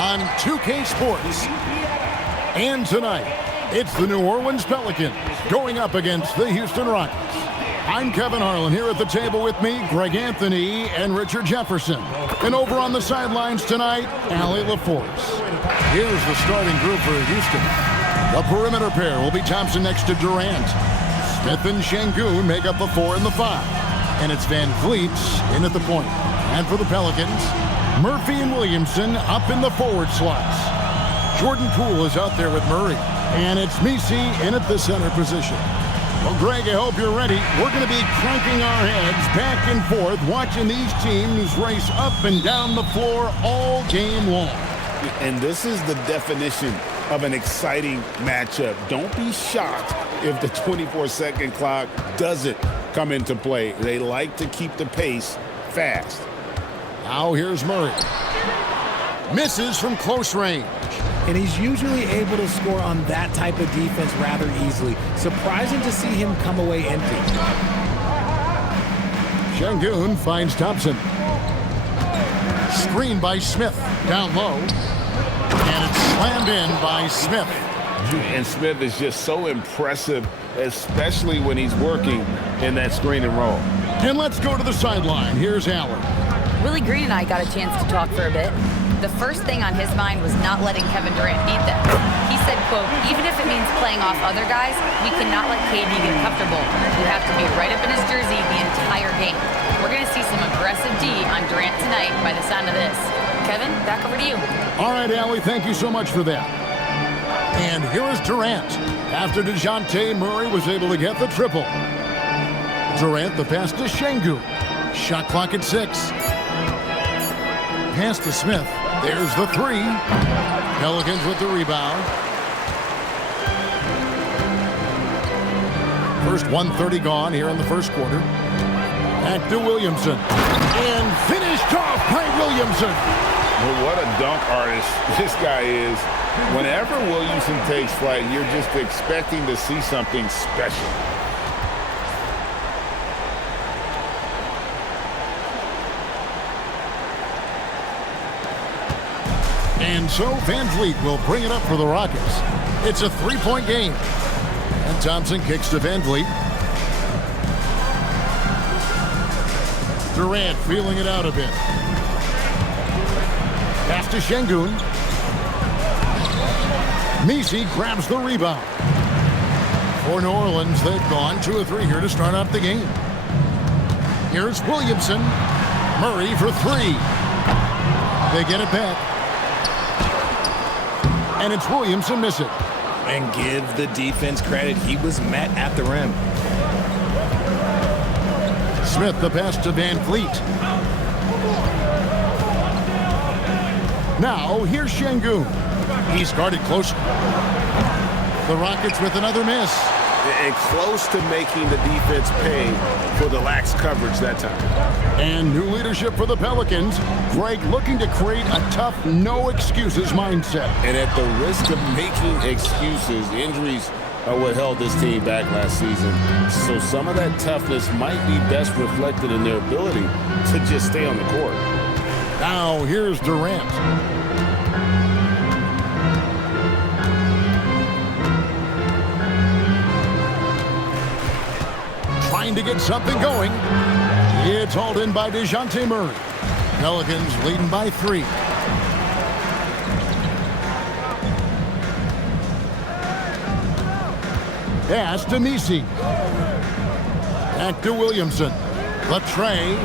on 2K Sports. And tonight, it's the New Orleans Pelicans going up against the Houston Rockets. I'm Kevin Harlan. Here at the table with me, Greg Anthony and Richard Jefferson. And over on the sidelines tonight, Allie LaForce. Here's the starting group for Houston. The perimeter pair will be Thompson next to Durant. Smith and Şengün make up the 4 and the 5. And it's Van Vliet in at the point. And for the Pelicans, Murphy and Williamson up in the forward slots. Jordan Poole is out there with Murray. And it's Messi in at the center position. Well, Greg, I hope you're ready. We're going to be cranking our heads back and forth, watching these teams race up and down the floor all game long. And this is the definition of an exciting matchup. Don't be shocked if the 24-second clock doesn't come into play. They like to keep the pace fast. Now here's Murray. Misses from close range. And he's usually able to score on that type of defense rather easily. Surprising to see him come away empty. Şengün finds Thompson. Screen by Smith. Down low. And it's slammed in by Smith. And Smith is just so impressive, especially when he's working in that screen and roll. And let's go to the sideline. Here's Allen. Willie Green and I got a chance to talk for a bit. The first thing on his mind was not letting Kevin Durant beat them. He said, quote, even if it means playing off other guys, we cannot let KD get comfortable. We have to be right up in his jersey the entire game. We're going to see some aggressive D on Durant tonight by the sound of this. Kevin, back over to you. All right, Allie, thank you so much for that. And here is Durant. After DeJounte Murray was able to get the triple. Durant, the pass to Şengün. Shot clock at 6. Pass to Smith. There's the 3. Pelicans with the rebound. First 1:30 gone here in the first quarter. Back to Williamson. And finished off by Williamson. Well, what a dunk artist this guy is. Whenever Williamson takes flight, you're just expecting to see something special. And so Van Vliet will bring it up for the Rockets. It's a 3-point game. And Thompson kicks to Van Vliet. Durant feeling it out a bit. Pass to Şengün. Messi grabs the rebound. For New Orleans, they've gone 2 of 3 here to start out the game. Here's Williamson. Murray for 3. They get it back. And it's Williamson missing. And give the defense credit. He was met at the rim. Smith, the pass to Van Vliet. Now, here's Şengün. He's guarded close. The Rockets with another miss. And close to making the defense pay for the lax coverage that time. And new leadership for the Pelicans. Greg looking to create a tough, no-excuses mindset. And at the risk of making excuses, injuries are what held this team back last season. So some of that toughness might be best reflected in their ability to just stay on the court. Now, here's Durant. Trying to get something going. It's hauled in by DeJounte Murray. Pelicans leading by 3. Pass to Messi. Back to Williamson. Latre.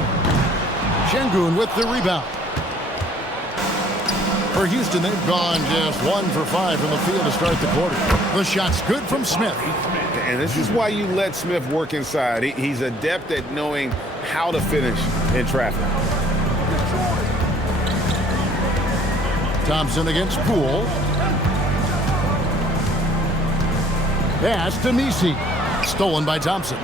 Şengün with the rebound. For Houston, they've gone just 1 for 5 from the field to start the quarter. The shot's good from Smith. And this is why you let Smith work inside. He's adept at knowing how to finish in traffic. Thompson against Poole. Pass to Messi. Stolen by Thompson.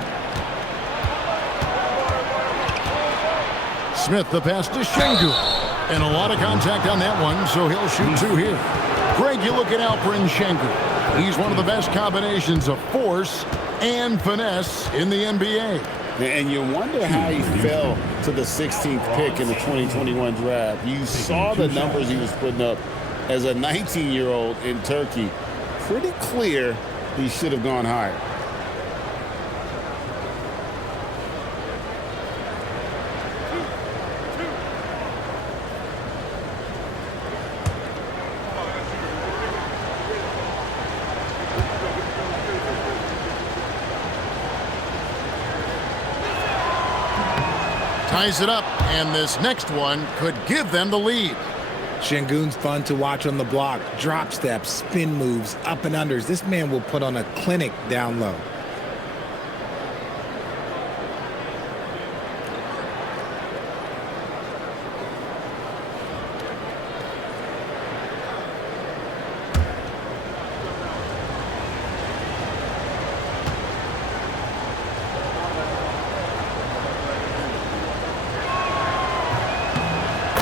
Smith, the pass to Şengün. And a lot of contact on that one, so he'll shoot 2 here. Greg, you look at Alperen Şengün. He's one of the best combinations of force and finesse in the NBA. And you wonder how he fell to the 16th pick in the 2021 draft. You saw the numbers he was putting up As a 19-year-old in Turkey, pretty clear he should have gone higher. Ties it up, and this next one could give them the lead. Şengün's fun to watch on the block. Drop steps, spin moves, up and unders. This man will put on a clinic down low.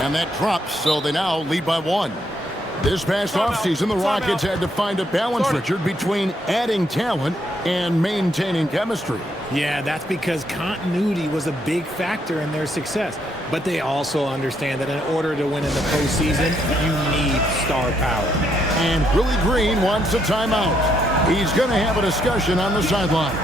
And that drops, so they now lead by 1. This past offseason, the Rockets had to find a balance, Richard, between adding talent and maintaining chemistry. Yeah, that's because continuity was a big factor in their success. But they also understand that in order to win in the postseason, you need star power. And Willie Green wants a timeout. He's going to have a discussion on the sideline.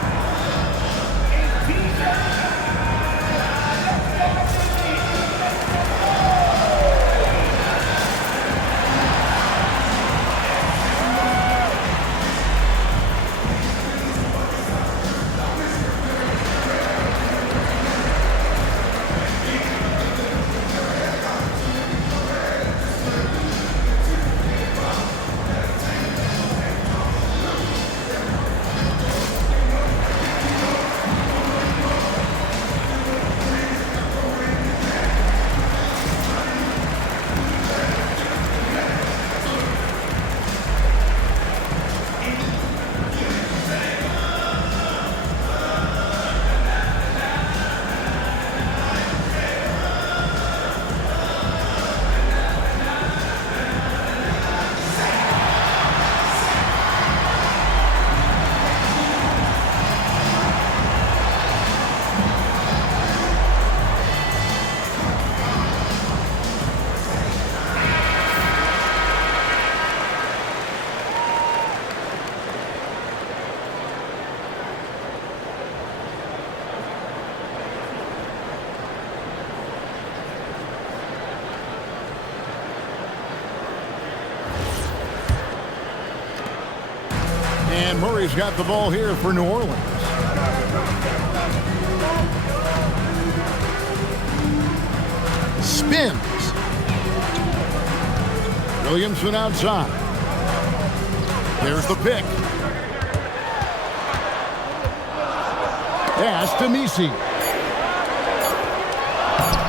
And Murray's got the ball here for New Orleans. Spins. Williamson outside. There's the pick. Pass to Nisi.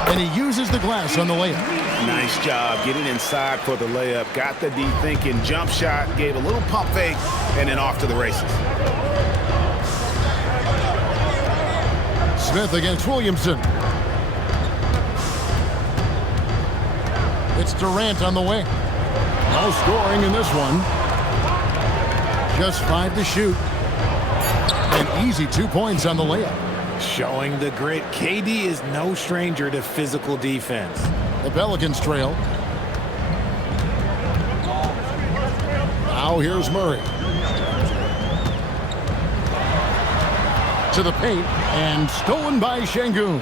And he uses the glass on the layup. Nice job getting inside for the layup. Got the D thinking. Jump shot. Gave a little pump fake. And then off to the races. Smith against Williamson. It's Durant on the wing. No scoring in this one. Just 5 to shoot. An easy 2 points on the layup. Showing the grit, KD is no stranger to physical defense. The Pelicans trail. Now here's Murray. To the paint, and stolen by Şengün.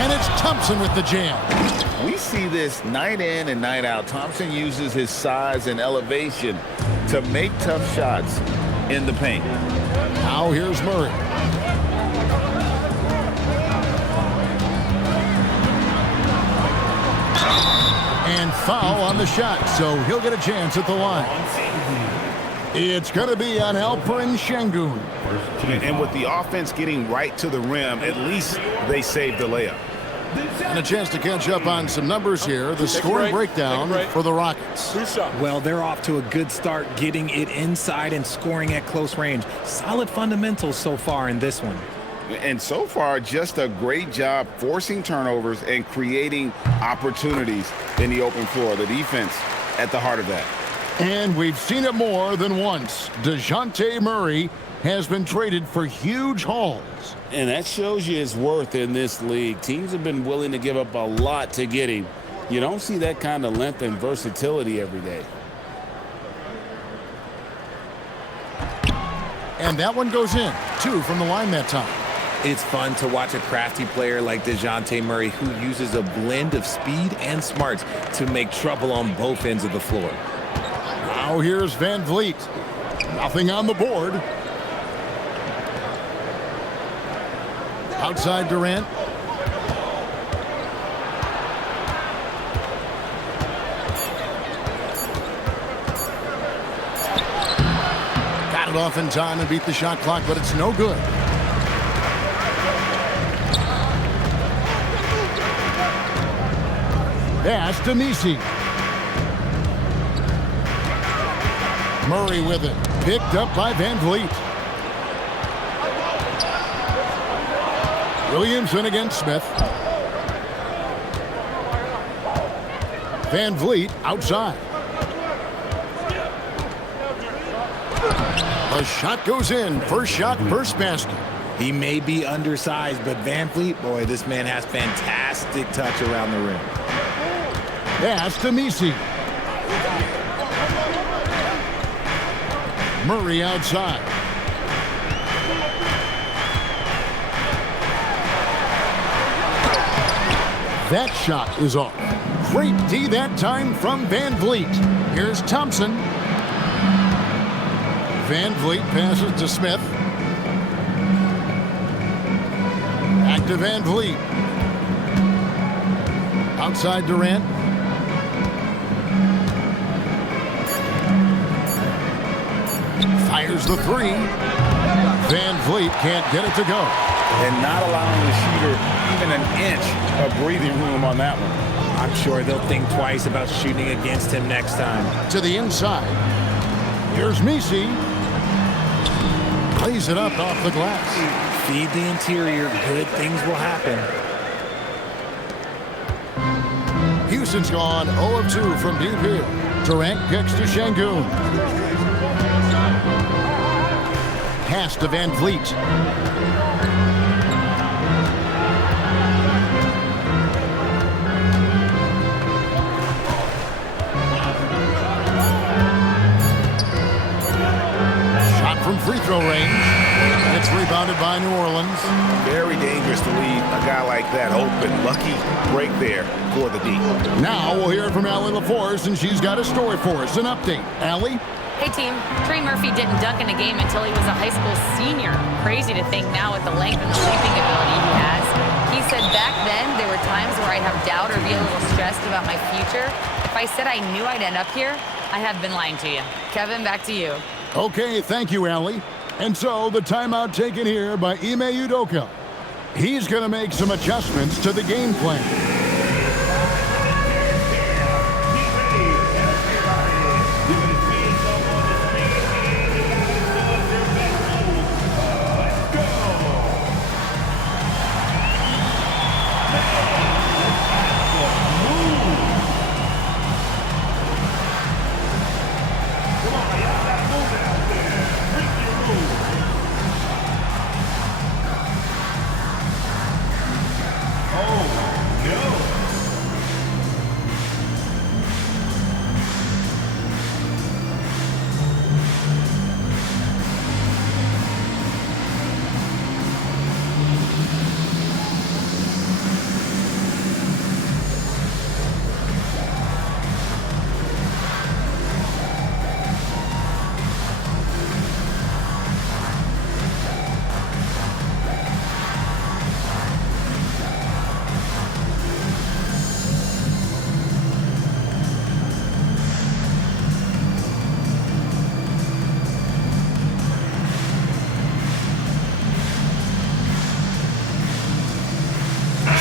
And it's Thompson with the jam. We see this night in and night out. Thompson uses his size and elevation to make tough shots in the paint. Now here's Murray. And foul on the shot, so he'll get a chance at the line. It's going to be on Alperen Şengün. And with the offense getting right to the rim, at least they saved the layup. And a chance to catch up on some numbers here. The scoring breakdown for the Rockets. Well, they're off to a good start getting it inside and scoring at close range. Solid fundamentals so far in this one. And so far, just a great job forcing turnovers and creating opportunities in the open floor. The defense at the heart of that. And we've seen it more than once. DeJounte Murray has been traded for huge hauls. And that shows you his worth in this league. Teams have been willing to give up a lot to get him. You don't see that kind of length and versatility every day. And that one goes in. 2 from the line that time. It's fun to watch a crafty player like DeJounte Murray who uses a blend of speed and smarts to make trouble on both ends of the floor. Now here's Van Vliet. Nothing on the board. Outside Durant. Got it off in time and beat the shot clock, but it's no good. Pass to Messi. Murray with it. Picked up by Van Vliet. Williamson against Smith. Van Vliet outside. The shot goes in. First shot, first basket. He may be undersized, but Van Vliet, boy, this man has fantastic touch around the rim. Pass to Messi. Murray outside. That shot is off. Great D that time from Van Vliet. Here's Thompson. Van Vliet passes to Smith. Back to Van Vliet. Outside Durant. Fires the 3. Van Vliet can't get it to go. And not allowing the shooter even an inch of breathing room on that one. I'm sure they'll think twice about shooting against him next time. To the inside. Here's Messi. Plays it up off the glass. Feed the interior. Good things will happen. Houston's gone 0 of 2 from deep here. Durant kicks to Şengün. Pass to Van Vliet. From free throw range. It's rebounded by New Orleans. Very dangerous to leave a guy like that open. Lucky break there for the D. Now we'll hear from Allie LaForce, and she's got a story for us. An update. Allie? Hey, team. Trey Murphy didn't dunk in a game until he was a high school senior. Crazy to think now with the length and the leaping ability he has. He said back then there were times where I'd have doubt or be a little stressed about my future. If I said I knew I'd end up here, I have been lying to you. Kevin, back to you. Okay, thank you, Allie. And so the timeout taken here by Ime Udoka. He's going to make some adjustments to the game plan.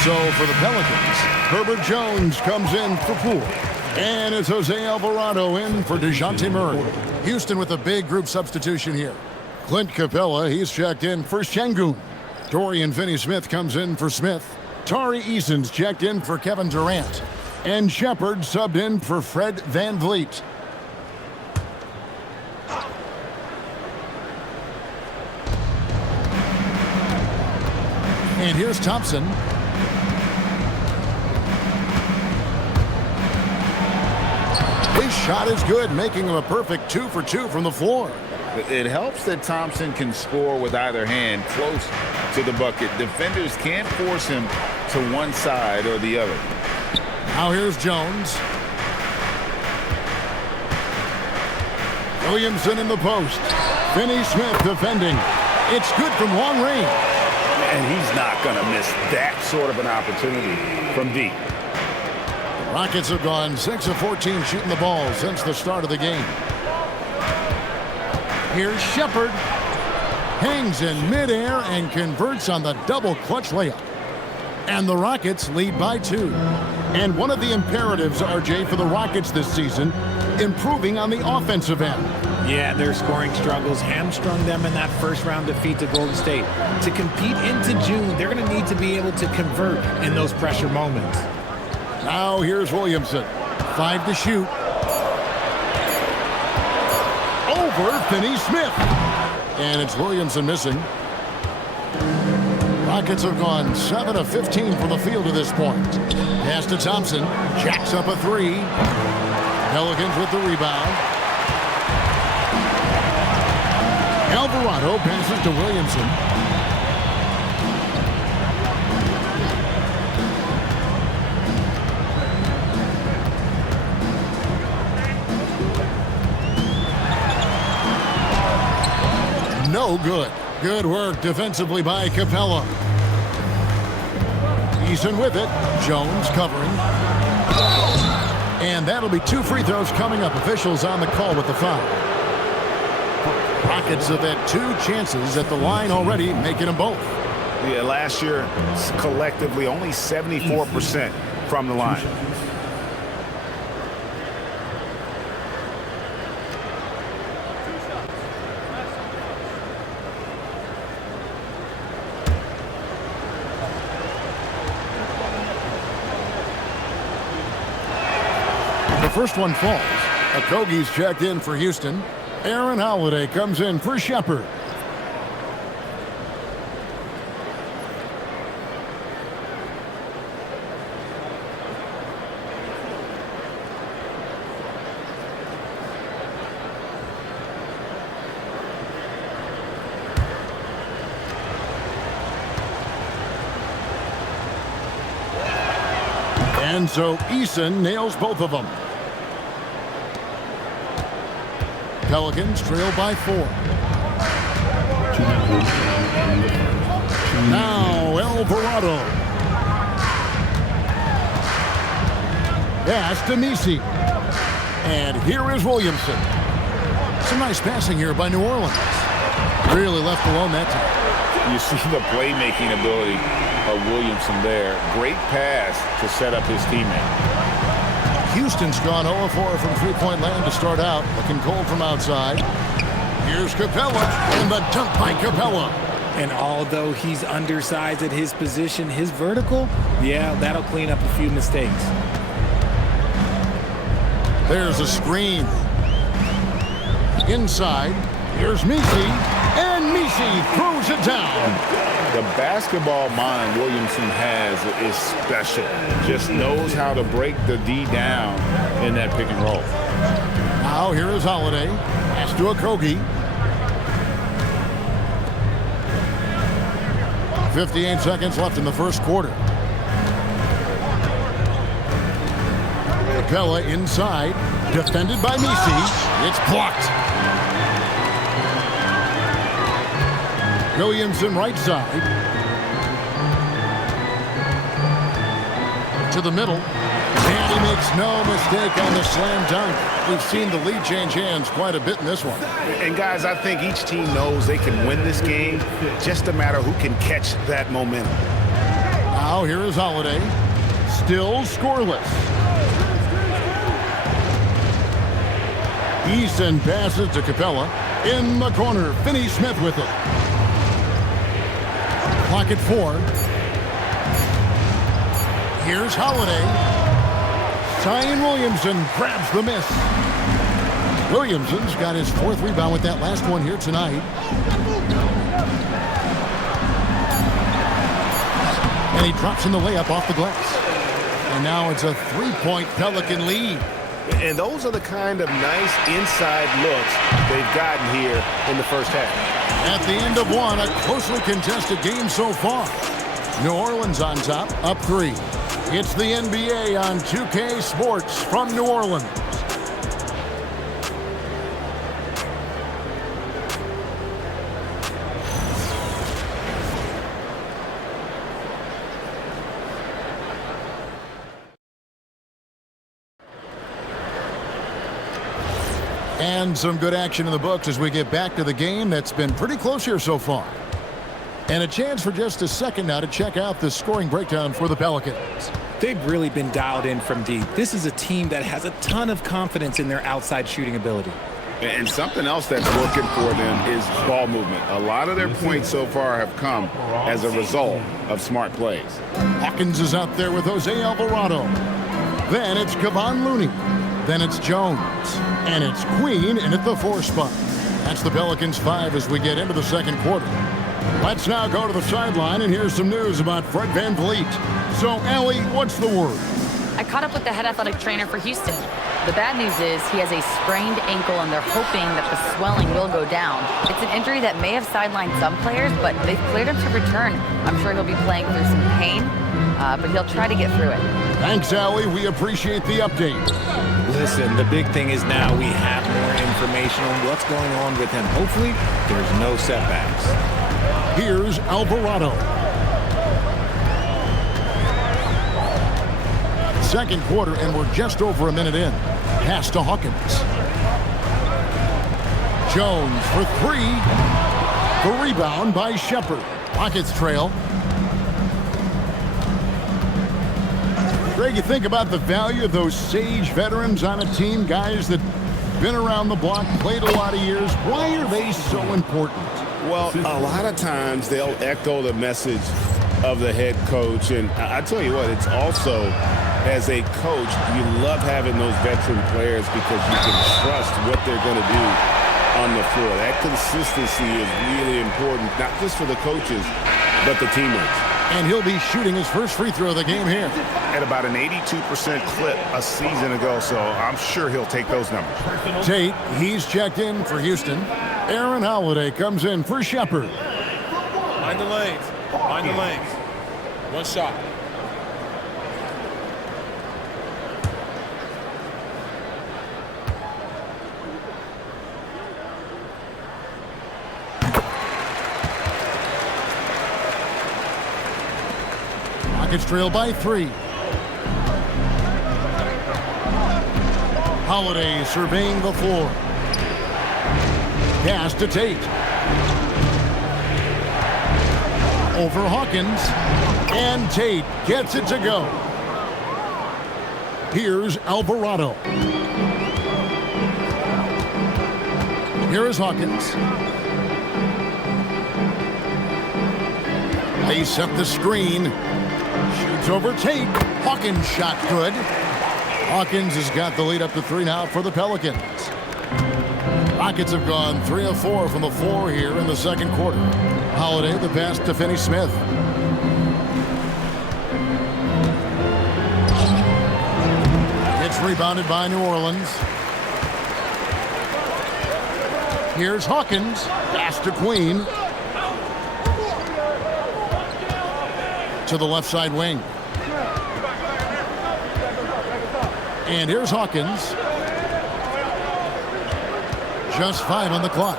So for the Pelicans, Herbert Jones comes in for Poole. And it's Jose Alvarado in for DeJounte Murray. Houston with a big group substitution here. Clint Capella, he's checked in for Şengün. Dorian Finney-Smith comes in for Smith. Tari Eason's checked in for Kevin Durant. And Shepard subbed in for Fred Van Vliet. And here's Thompson. His shot is good, making him a perfect 2 for 2 from the floor. It helps that Thompson can score with either hand close to the bucket. Defenders can't force him to one side or the other. Now here's Jones. Williamson in the post. Finney Smith defending. It's good from long range. And he's not going to miss that sort of an opportunity from deep. The Rockets have gone 6 of 14 shooting the ball since the start of the game. Here's Shepard. Hangs in midair and converts on the double clutch layup. And the Rockets lead by 2. And one of the imperatives, RJ, for the Rockets this season, improving on the offensive end. Yeah, their scoring struggles hamstrung them in that first-round defeat to Golden State. To compete into June, they're going to need to be able to convert in those pressure moments. Now here's Williamson. 5 to shoot. Over Finney Smith. And it's Williamson missing. Rockets have gone 7 of 15 from the field to this point. Pass to Thompson. Jacks up a 3. Pelicans with the rebound. Alvarado passes to Williamson. No good. Good work defensively by Capella. Eason with it. Jones covering. And that'll be 2 free throws coming up. Officials on the call with the foul. Rockets have had 2 chances at the line already, making them both. Yeah, last year, collectively, only 74% from the line. The first one falls. Okogie's checked in for Houston. Aaron Holiday comes in for Shepard. And so Eason nails both of them. Pelicans trail by 4. Now Alvarado. Pass to Messi. And here is Williamson. Some nice passing here by New Orleans. Really left alone that time. You see the playmaking ability of Williamson there. Great pass to set up his teammate. Houston's gone 0-4 from three-point land to start out. Looking cold from outside. Here's Capella, and the dunk by Capella. And although he's undersized at his position, his vertical, yeah, that'll clean up a few mistakes. There's a screen. Inside, here's Messi, and Messi throws it down. The basketball mind Williamson has is special. Just knows how to break the D down in that pick and roll. Now here is Holiday. Pass to Okogie. 58 seconds left in the first quarter. Capella inside. Defended by Messi. It's blocked. Williamson right side. To the middle. And he makes no mistake on the slam dunk. We've seen the lead change hands quite a bit in this one. And guys, I think each team knows they can win this game. Just a matter who can catch that momentum. Now here is Holiday. Still scoreless. Eason passes to Capella. In the corner, Finney Smith with it. Clock at 4. Here's Holiday. Zion Williamson grabs the miss. Williamson's got his 4th rebound with that last one here tonight. And he drops in the layup off the glass. And now it's a 3-point Pelican lead. And those are the kind of nice inside looks they've gotten here in the first half. At the end of one, a closely contested game so far. New Orleans on top, up 3. It's the NBA on 2K Sports from New Orleans. And some good action in the books as we get back to the game that's been pretty close here so far. And a chance for just a second now to check out the scoring breakdown for the Pelicans. They've really been dialed in from deep. This is a team that has a ton of confidence in their outside shooting ability. And something else that's working for them is ball movement. A lot of their points so far have come as a result of smart plays. Hawkins is out there with Jose Alvarado. Then it's Kevon Looney. Then it's Jones. And it's Queen in at the 4 spot. That's the Pelicans 5 as we get into the second quarter. Let's now go to the sideline and here's some news about Fred VanVleet. So, Allie, what's the word? I caught up with the head athletic trainer for Houston. The bad news is he has a sprained ankle and they're hoping that the swelling will go down. It's an injury that may have sidelined some players, but they've cleared him to return. I'm sure he'll be playing through some pain, but he'll try to get through it. Thanks, Allie. We appreciate the update. Listen, the big thing is now we have more information on what's going on with him. Hopefully, there's no setbacks. Here's Alvarado. Second quarter, and we're just over a minute in. Pass to Hawkins. Jones for 3. The rebound by Shepherd. Rockets trail. Greg, you think about the value of those sage veterans on a team, guys that been around the block, played a lot of years. Why are they so important? Well, a lot of times they'll echo the message of the head coach. And I tell you what, it's also, as a coach, you love having those veteran players because you can trust what they're going to do on the floor. That consistency is really important, not just for the coaches, but the teammates. And he'll be shooting his first free throw of the game here. At about an 82% clip a season ago, so I'm sure he'll take those numbers. Tate, he's checked in for Houston. Aaron Holiday comes in for Shepherd. Mind the lanes. Mind the lanes. One shot. Rockets trail by 3. Holiday surveying the floor. Pass to Tate. Over Hawkins. And Tate gets it to go. Here's Alvarado. Here is Hawkins. They set the screen. Shoots over Tate. Hawkins shot good. Hawkins has got the lead up to 3 now for the Pelicans. Rockets have gone 3 of 4 from the floor here in the second quarter. Holiday, the pass to Finney-Smith. It's rebounded by New Orleans. Here's Hawkins. Pass to Queen. To the left side wing. And here's Hawkins. Just 5 on the clock.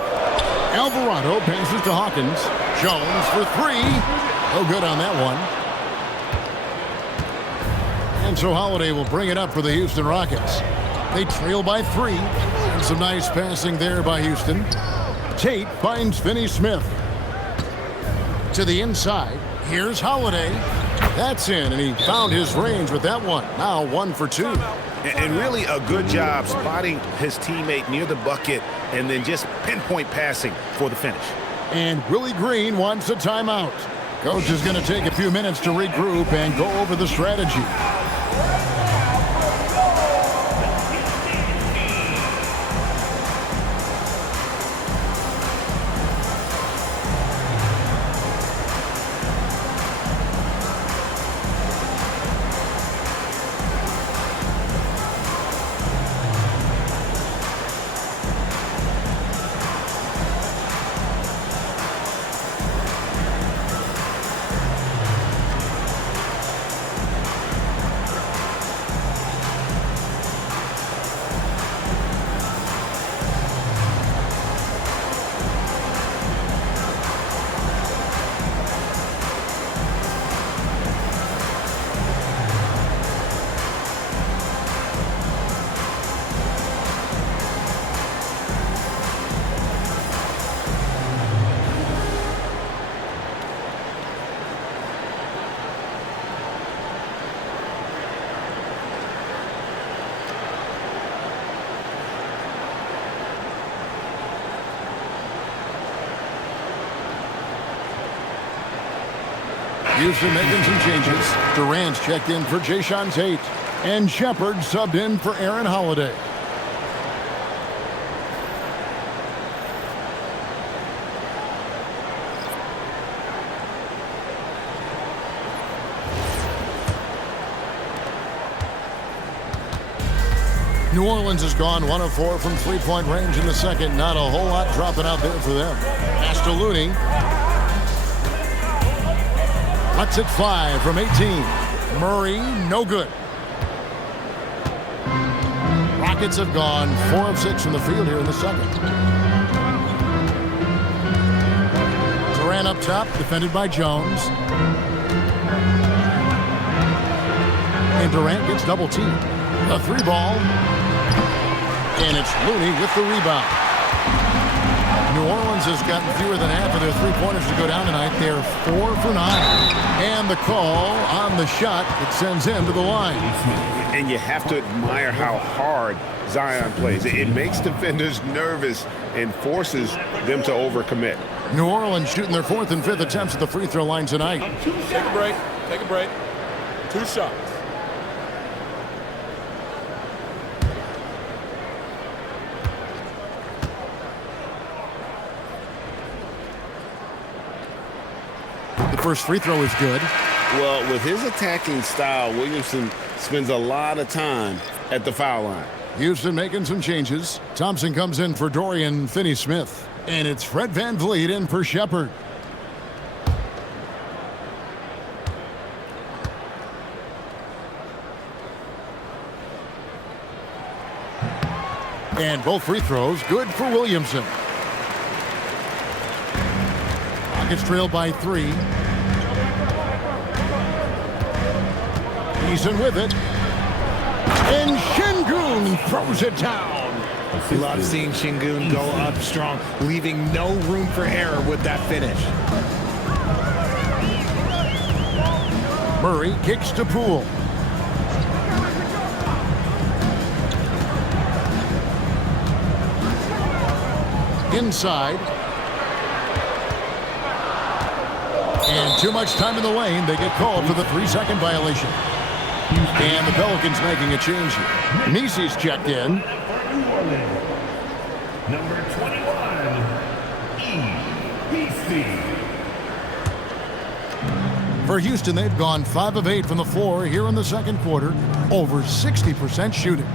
Alvarado passes to Hawkins. Jones for 3. No good on that one. And so Holiday will bring it up for the Houston Rockets. They trail by 3. And some nice passing there by Houston. Tate finds Finney-Smith. To the inside. Here's Holiday. That's in, and he found his range with that one. Now 1 for 2. And really a good job spotting his teammate near the bucket and then just pinpoint passing for the finish. And Willie Green wants a timeout. Coach is going to take a few minutes to regroup and go over the strategy. Houston making some changes. Durant's checked in for Jason Tate. And Shepard subbed in for Aaron Holiday. New Orleans has gone 1 of 4 from three-point range in the second. Not a whole lot dropping out there for them. Pass to Looney. Cuts it 5 from 18. Murray, no good. Rockets have gone 4 of 6 from the field here in the second. Durant up top, defended by Jones. And Durant gets double-teamed. A 3-ball. And it's Looney with the rebound. New Orleans has gotten fewer than half of their three-pointers to go down tonight. They're 4 for 9. And the call on the shot that sends him to the line. And you have to admire how hard Zion plays. It makes defenders nervous and forces them to overcommit. New Orleans shooting their 4th and 5th attempts at the free throw line tonight. Take a break. Take a break. 2 shots. The first free throw is good. Well, with his attacking style, Williamson spends a lot of time at the foul line. Houston making some changes. Thompson comes in for Dorian Finney-Smith. And it's Fred VanVleet in for Shepard. And both free throws good for Williamson. Rockets trailed by 3. Eason with it. And Şengün throws it down. Love seeing Şengün go up strong, leaving no room for error with that finish. Murray kicks to Poole. Inside. And too much time in the lane. They get called for the 3-second violation. And the Pelicans making a change here. Nisi's checked in. Number 21, EBC. For Houston, they've gone 5 of 8 from the floor here in the second quarter. Over 60% shooting.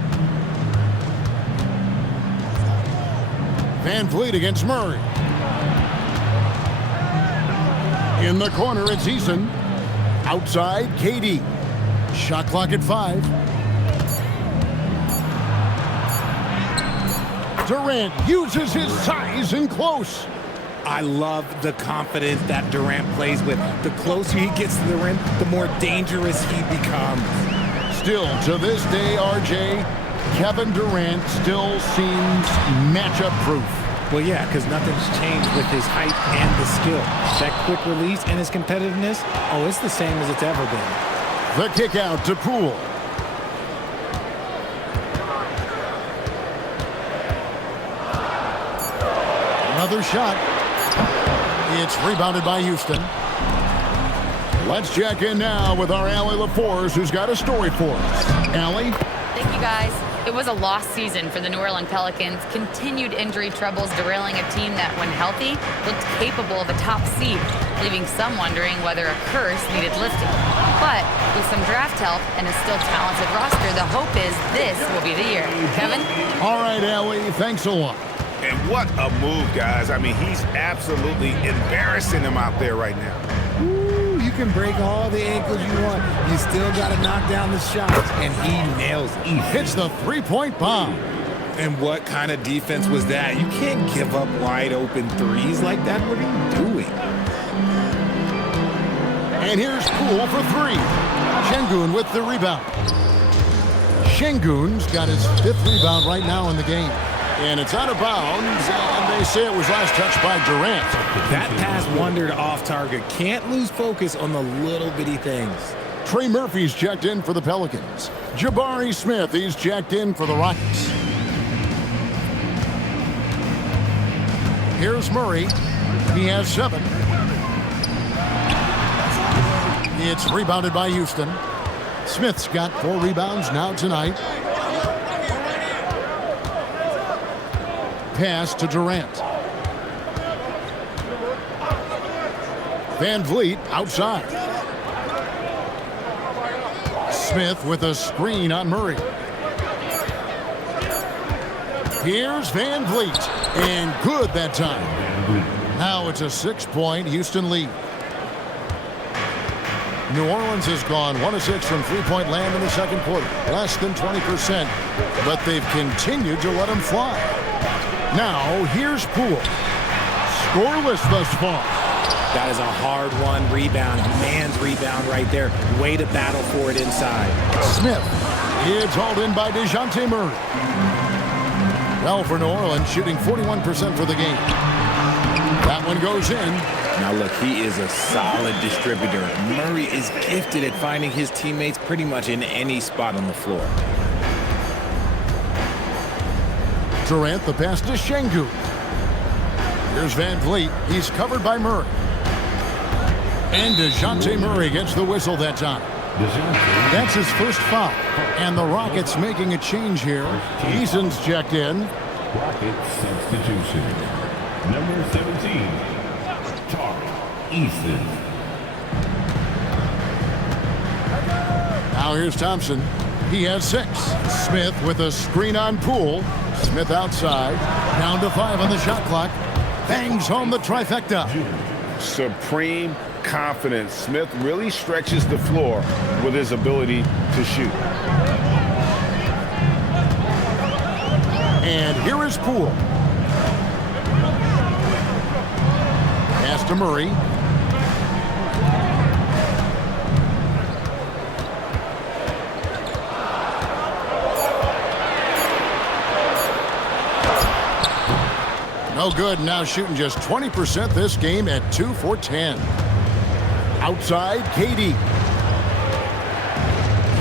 VanVleet against Murray. In the corner, it's Eason. Outside, KD. Shot clock at 5. Durant uses his size in close. I love the confidence that Durant plays with. The closer he gets to the rim, the more dangerous he becomes. Still, to this day, RJ, Kevin Durant still seems matchup proof. Well, yeah, because nothing's changed with his height and the skill. That quick release and his competitiveness, oh, it's the same as it's ever been. The kick out to Poole. Another shot. It's rebounded by Houston. Let's check in now with our Allie LaForce, who's got a story for us. Allie? Thank you, guys. It was a lost season for the New Orleans Pelicans. Continued injury troubles derailing a team that, when healthy, looked capable of a top seed, leaving some wondering whether a curse needed lifting. But with some draft help and a still talented roster, the hope is this will be the year. Kevin? All right, Allie, thanks a lot. And what a move, guys. I mean, he's absolutely embarrassing them out there right now. Ooh, you can break all the ankles you want. You still got to knock down the shots, and he nails it. Hits the three-point bomb. And what kind of defense was that? You can't give up wide open threes like that. What are you doing? And here's Poole for 3. Şengün with the rebound. Şengün's got his 5th rebound right now in the game. And it's out of bounds, and they say it was last touched by Durant. That pass wandered off target. Can't lose focus on the little bitty things. Trey Murphy's checked in for the Pelicans. Jabari Smith, he's checked in for the Rockets. Here's Murray. He has 7. It's rebounded by Houston. Smith's got 4 rebounds now tonight. Pass to Durant. Van Vliet outside. Smith with a screen on Murray. Here's Van Vliet, and good that time. Now it's a 6-point Houston lead. New Orleans has gone 1 of 6 from three-point land in the second quarter, less than 20%, but they've continued to let them fly. Now here's Poole. Scoreless thus far. That is a hard-won rebound, man's rebound right there. Way to battle for it inside. Smith is hauled in by DeJounte Murray. Well, for New Orleans, shooting 41% for the game. That one goes in. Now look, he is a solid distributor. Murray is gifted at finding his teammates pretty much in any spot on the floor. Durant, the pass to Şengün. Here's Van Vliet. He's covered by Murray. And DeJounte Murray gets the whistle that time. That's his first foul. And the Rockets making a change here. Eason's checked in. Rocket substitution. Number 17, Easton. Now here's Thompson. He has 6. Smith with a screen on Poole. Smith outside. Down to 5 on the shot clock. Bangs home the trifecta. Supreme confidence. Smith really stretches the floor with his ability to shoot. And here is Poole. Pass to Murray. No good. Now shooting just 20% this game at 2 for 10. Outside, KD.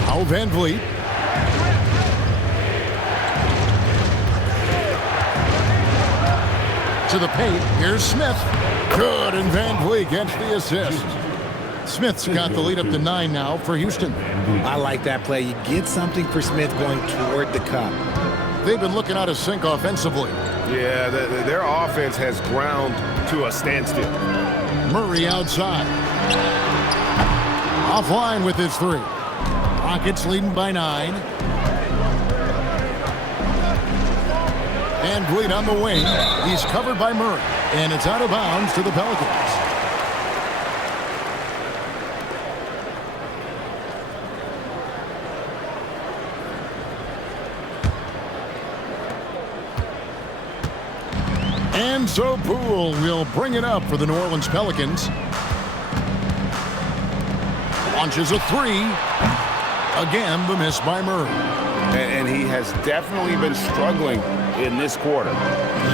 Now Van Vliet. To the paint. Here's Smith. Good, and Van Vliet gets the assist. Smith's got the lead up to 9 now for Houston. I like that play. You get something for Smith going toward the cup. They've been looking out of sync offensively. Yeah, their offense has ground to a standstill. Murray outside. Offline with his 3. Rockets leading by 9. Van Vliet on the wing. He's covered by Murray. And it's out of bounds to the Pelicans. And so Poole will bring it up for the New Orleans Pelicans. Launches a 3. Again, the miss by Murray. And he has definitely been struggling in this quarter.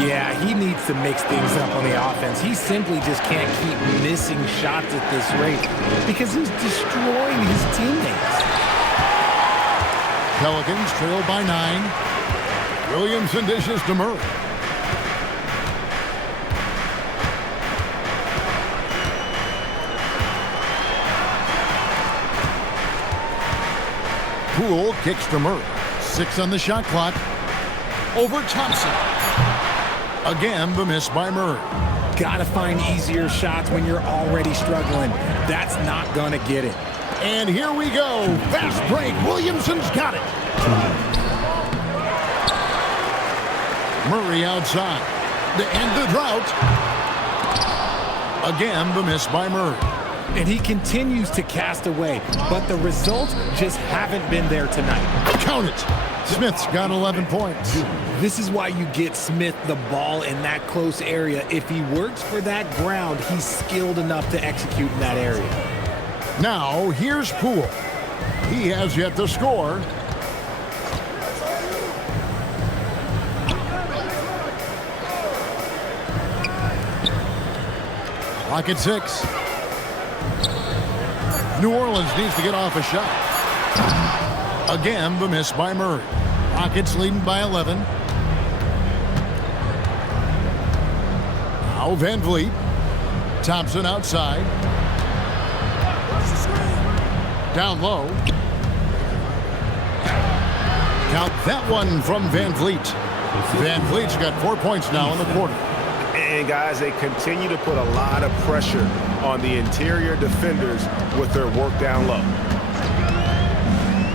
Yeah, he needs to mix things up on the offense. He simply just can't keep missing shots at this rate because he's destroying his teammates. Pelicans trail by 9. Williamson dishes to Murray. Poole kicks to Murray. 6 on the shot clock. Over Thompson. Again, the miss by Murray. Gotta find easier shots when you're already struggling. That's not gonna get it. And here we go. Fast break. Williamson's got it. Murray outside. To end the drought. Again, the miss by Murray. And he continues to cast away, but the results just haven't been there tonight. Count it. Smith's got 11 points. This is why you get Smith the ball in that close area. If he works for that ground, he's skilled enough to execute in that area. Now, here's Poole. He has yet to score. Clock at 6. New Orleans needs to get off a shot. Again, the miss by Murray. Rockets leading by 11. Now Van Vliet. Thompson outside. Down low. Count that one from Van Vliet. Van Vliet's got 4 points now in the quarter. And, guys, they continue to put a lot of pressure on the interior defenders with their work down low.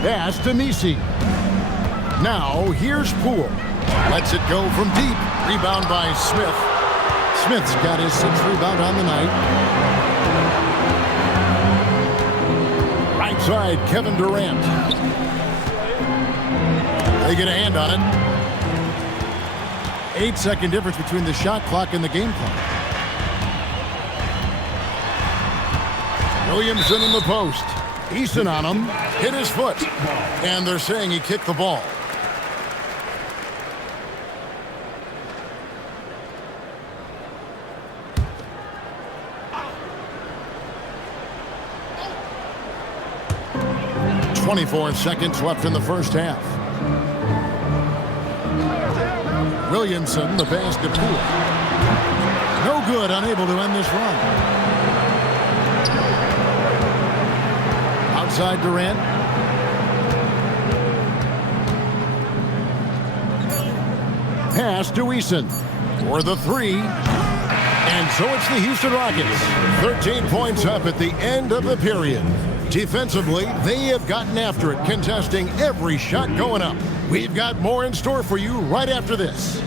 Pass to Messi. Now, here's Poole. Lets it go from deep. Rebound by Smith. Smith's got his 6th rebound on the night. Right side, Kevin Durant. They get a hand on it. 8-second difference between the shot clock and the game clock. Williamson in the post. Eason on him. Hit his foot. And they're saying he kicked the ball. .24 seconds left in the first half. Williamson, the pass to Poole. No good, unable to end this run. Outside Durant. Pass to Eason for the 3. And so it's the Houston Rockets. 13 points up at the end of the period. Defensively, they have gotten after it, contesting every shot going up. We've got more in store for you right after this.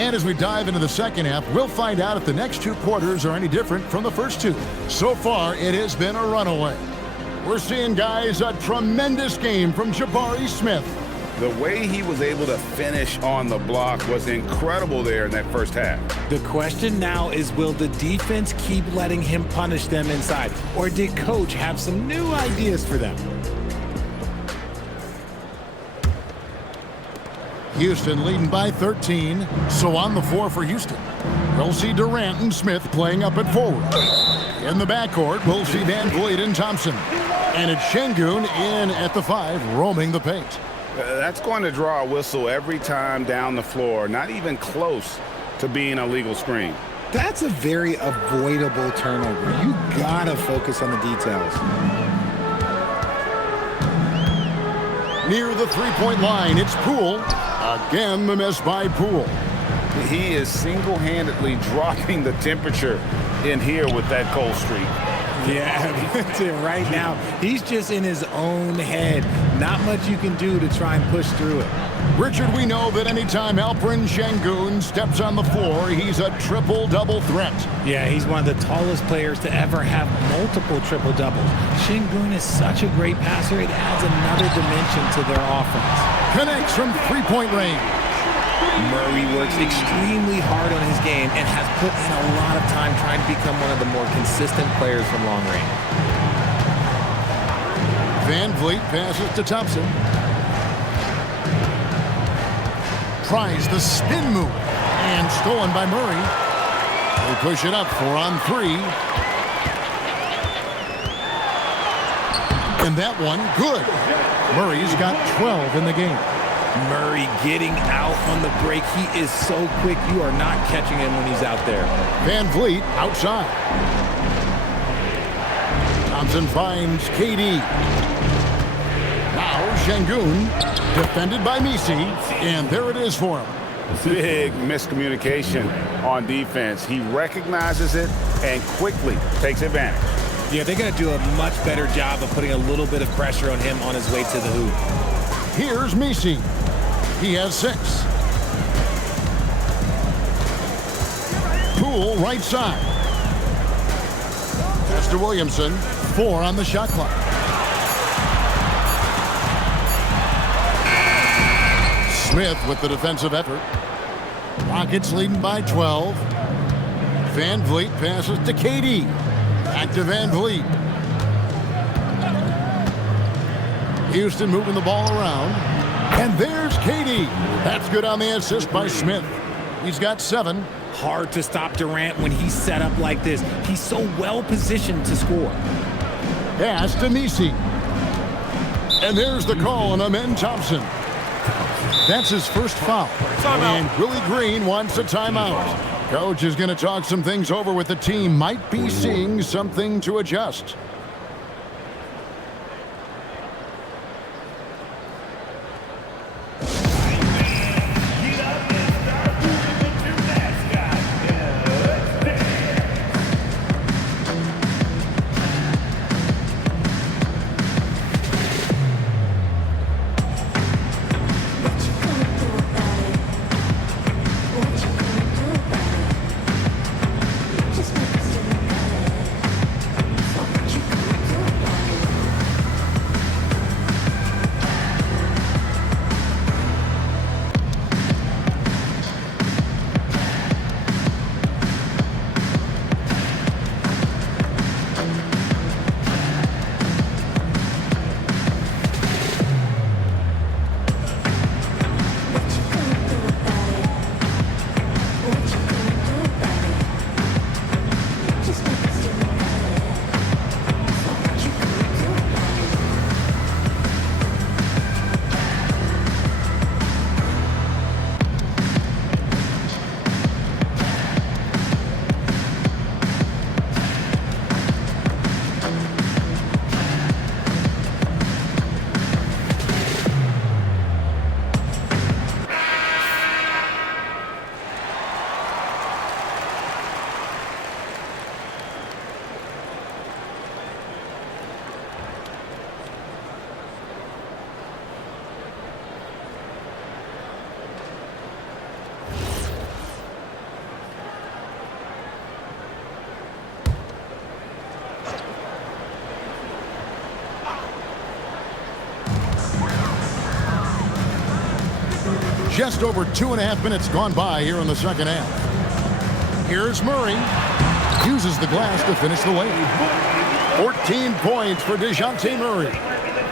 And as we dive into the second half, we'll find out if the next 2 quarters are any different from the first 2. So far, it has been a runaway. We're seeing, guys, a tremendous game from Jabari Smith. The way he was able to finish on the block was incredible there in that first half. The question now is, will the defense keep letting him punish them inside? Or did Coach have some new ideas for them? Houston leading by 13, so on the floor for Houston. We'll see Durant and Smith playing up at forward. In the backcourt, we'll see Van Vliet and Thompson. And it's Şengün in at the 5, roaming the paint. That's going to draw a whistle every time down the floor, not even close to being a legal screen. That's a very avoidable turnover. You gotta focus on the details. Near the 3-point line, it's Poole. Again, the miss by Poole. He is single-handedly dropping the temperature in here with that cold streak. Yeah, right now, he's just in his own head. Not much you can do to try and push through it. Richard, we know that anytime Alperen Şengün steps on the floor, he's a triple-double threat. Yeah, he's one of the tallest players to ever have multiple triple-doubles. Şengün is such a great passer, it adds another dimension to their offense. Connects from 3-point range. Murray works extremely hard on his game and has put in a lot of time trying to become one of the more consistent players from long range. Van Vliet passes to Thompson. Tries the spin move and stolen by Murray. They push it up 4-on-3. And that one, good. Murray's got 12 in the game. Murray getting out on the break. He is so quick. You are not catching him when he's out there. Van Vliet outside. Thompson finds KD. Now Şengün, defended by Messi, and there it is for him. Big miscommunication on defense. He recognizes it and quickly takes advantage. Yeah, they're going to do a much better job of putting a little bit of pressure on him on his way to the hoop. Here's Messi. He has 6. Poole right side. Pass to Williamson. 4 on the shot clock. Smith with the defensive effort. Rockets leading by 12. Van Vliet passes to KD. Back to Van Vliet. Houston moving the ball around. And there's KD. That's good on the assist by Smith. He's got 7. Hard to stop Durant when he's set up like this. He's so well positioned to score. Pass to Messi. And there's the call on Amen Thompson. That's his first foul. And Willie Green wants a timeout. Coach is going to talk some things over with the team. Might be seeing something to adjust. Just over 2.5 minutes gone by here in the second half. Here's Murray. Uses the glass to finish the layup. 14 points for DeJounte Murray.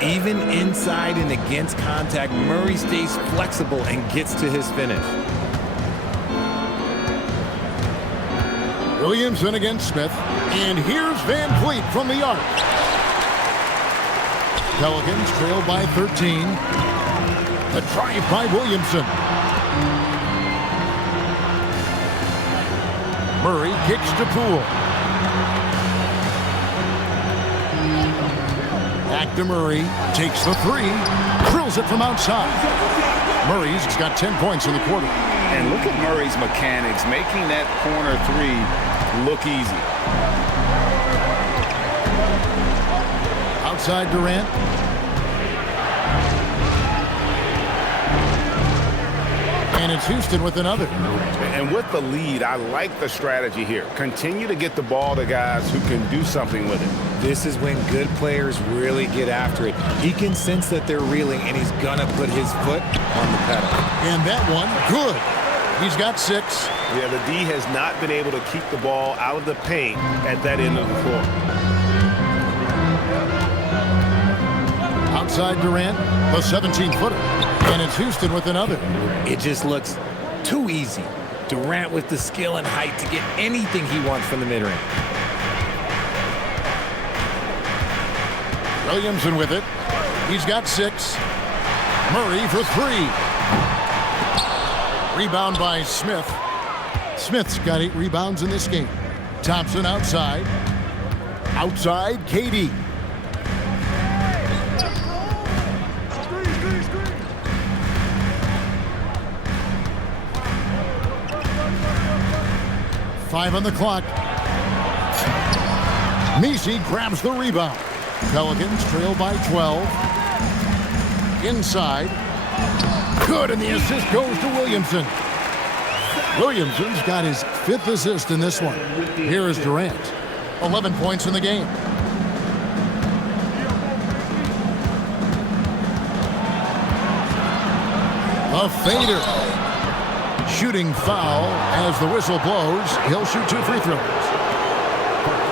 Even inside and against contact, Murray stays flexible and gets to his finish. Williamson against Smith. And here's Van Vliet from the arc. Pelicans trail by 13. The drive by Williamson. Murray kicks to Poole. Back to Murray. Takes the 3. Drills it from outside. Murray's got 10 points in the quarter. And look at Murray's mechanics, making that corner 3 look easy. Outside Durant. And it's Houston with another. And with the lead, I like the strategy here. Continue to get the ball to guys who can do something with it. This is when good players really get after it. He can sense that they're reeling, and he's going to put his foot on the pedal. And that one, good. He's got 6. Yeah, the D has not been able to keep the ball out of the paint at that end of the floor. Outside Durant, the 17-footer. And it's Houston with another. It just looks too easy. Durant with the skill and height to get anything he wants from the mid-range. Williamson with it. He's got 6. Murray for 3. Rebound by Smith. Smith's got 8 rebounds in this game. Thompson outside. Outside, KD. Five on the clock. Messi grabs the rebound. Pelicans trail by 12. Inside. Good, and the assist goes to Williamson. Williamson's got his 5th assist in this one. Here is Durant. 11 points in the game. A fader. Shooting foul as the whistle blows. He'll shoot 2 free throws.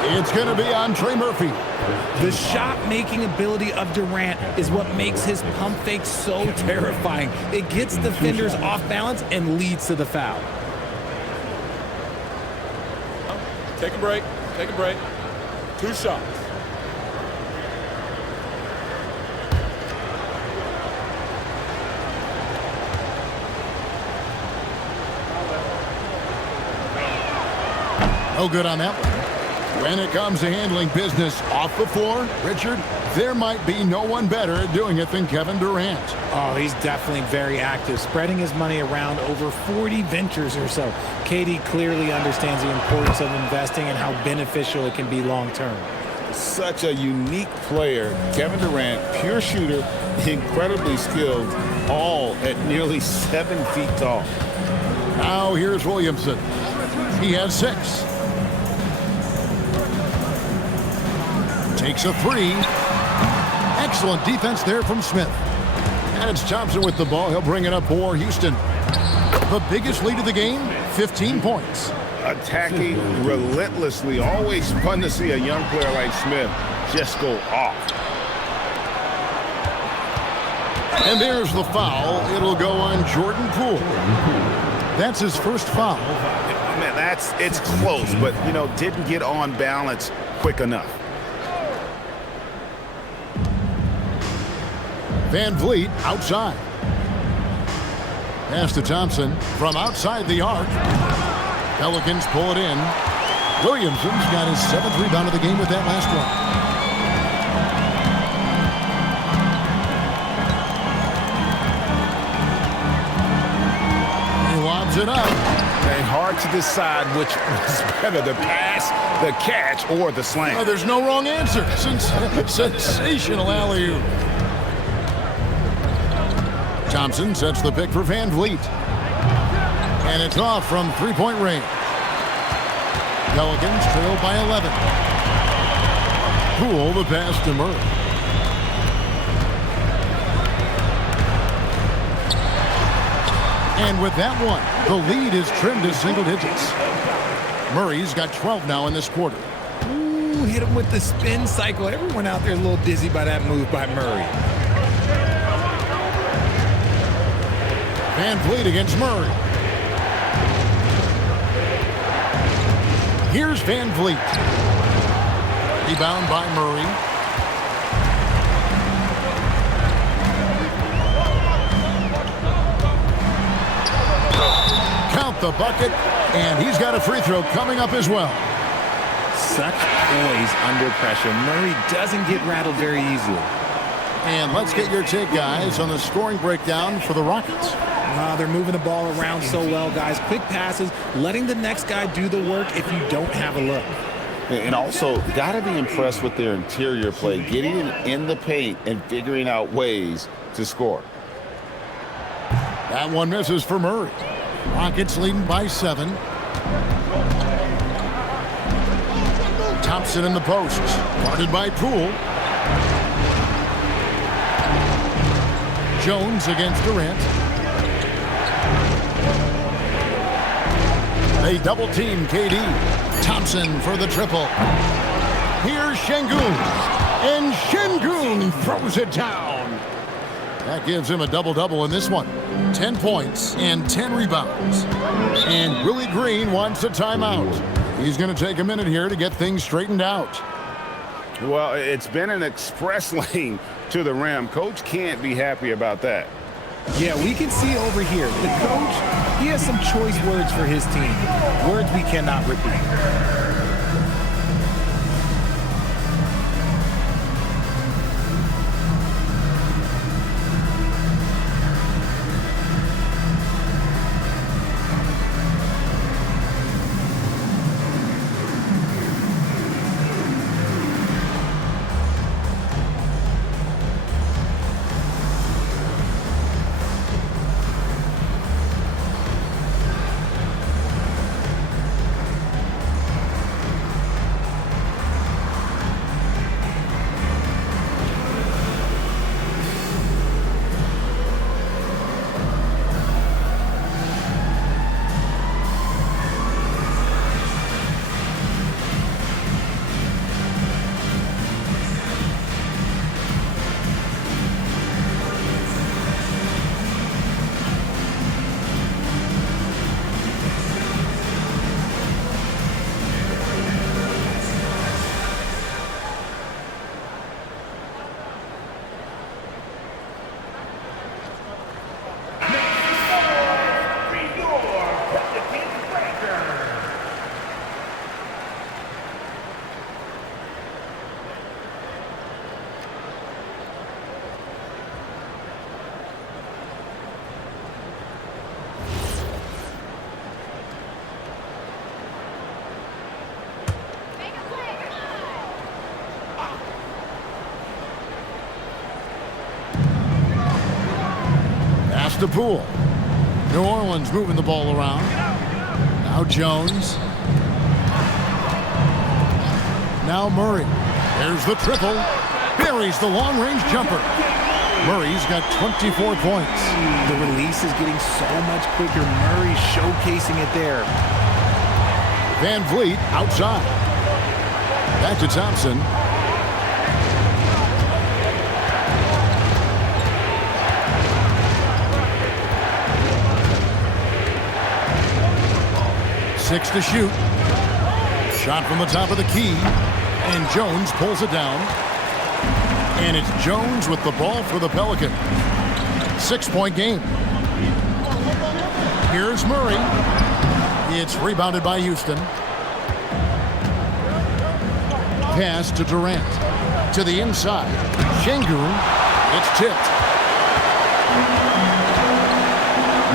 It's going to be on Trey Murphy. The shot-making ability of Durant is what makes his pump fake so terrifying. It gets defenders off balance and leads to the foul. Take a break. Take a break. 2 shots. No good on that one. When it comes to handling business off the floor, Richard, there might be no one better at doing it than Kevin Durant. Oh, he's definitely very active, spreading his money around over 40 ventures or so. KD clearly understands the importance of investing and how beneficial it can be long-term. Such a unique player. Kevin Durant, pure shooter, incredibly skilled, all at nearly 7 feet tall. Now here's Williamson. He has 6. Takes a 3. Excellent defense there from Smith. And it's Thompson with the ball. He'll bring it up for Houston. The biggest lead of the game, 15 points. Attacking relentlessly. Always fun to see a young player like Smith just go off. And there's the foul. It'll go on Jordan Poole. That's his first foul. Man, it's close, but, didn't get on balance quick enough. Van Vliet outside. Pass to Thompson from outside the arc. Pelicans pull it in. Williamson's got his 7th rebound of the game with that last one. He lobs it up. And hard to decide which was better, the pass, the catch, or the slam. Oh, there's no wrong answer. Sensational alley-oop. Thompson sets the pick for Van Vliet. And it's off from 3-point range. Pelicans trail by 11. Poole the pass to Murray. And with that one, the lead is trimmed to single digits. Murray's got 12 now in this quarter. Ooh, hit him with the spin cycle. Everyone out there is a little dizzy by that move by Murray. Van Vliet against Murray. Here's Van Vliet. Rebound by Murray. Count the bucket, and he's got a free throw coming up as well. Such poise under pressure. Murray doesn't get rattled very easily. And let's get your take, guys, on the scoring breakdown for the Rockets. They're moving the ball around so well, guys. Quick passes, letting the next guy do the work if you don't have a look. And also, got to be impressed with their interior play, getting in the paint and figuring out ways to score. That one misses for Murray. Rockets leading by 7. Thompson in the post, guarded by Poole. Jones against Durant. They double-team KD. Thompson for the triple. Here's Şengün. And Şengün throws it down. That gives him a double-double in this one. 10 points and 10 rebounds. And Willie Green wants a timeout. He's going to take a minute here to get things straightened out. Well, it's been an express lane to the rim. Coach can't be happy about that. Yeah, we can see over here. The coach, he has some choice words for his team. Words we cannot repeat. to Poole. New Orleans moving the ball around. Now Jones. Now Murray. There's the triple. Buries the long-range jumper. Murray's got 24 points. The release is getting so much quicker. Murray showcasing it there. Van Vliet outside. Back to Thompson. Six to shoot. Shot from the top of the key. And Jones pulls it down. And it's Jones with the ball for the Pelicans. 6-point game. Here's Murray. It's rebounded by Houston. Pass to Durant. To the inside. Şengün. It's tipped.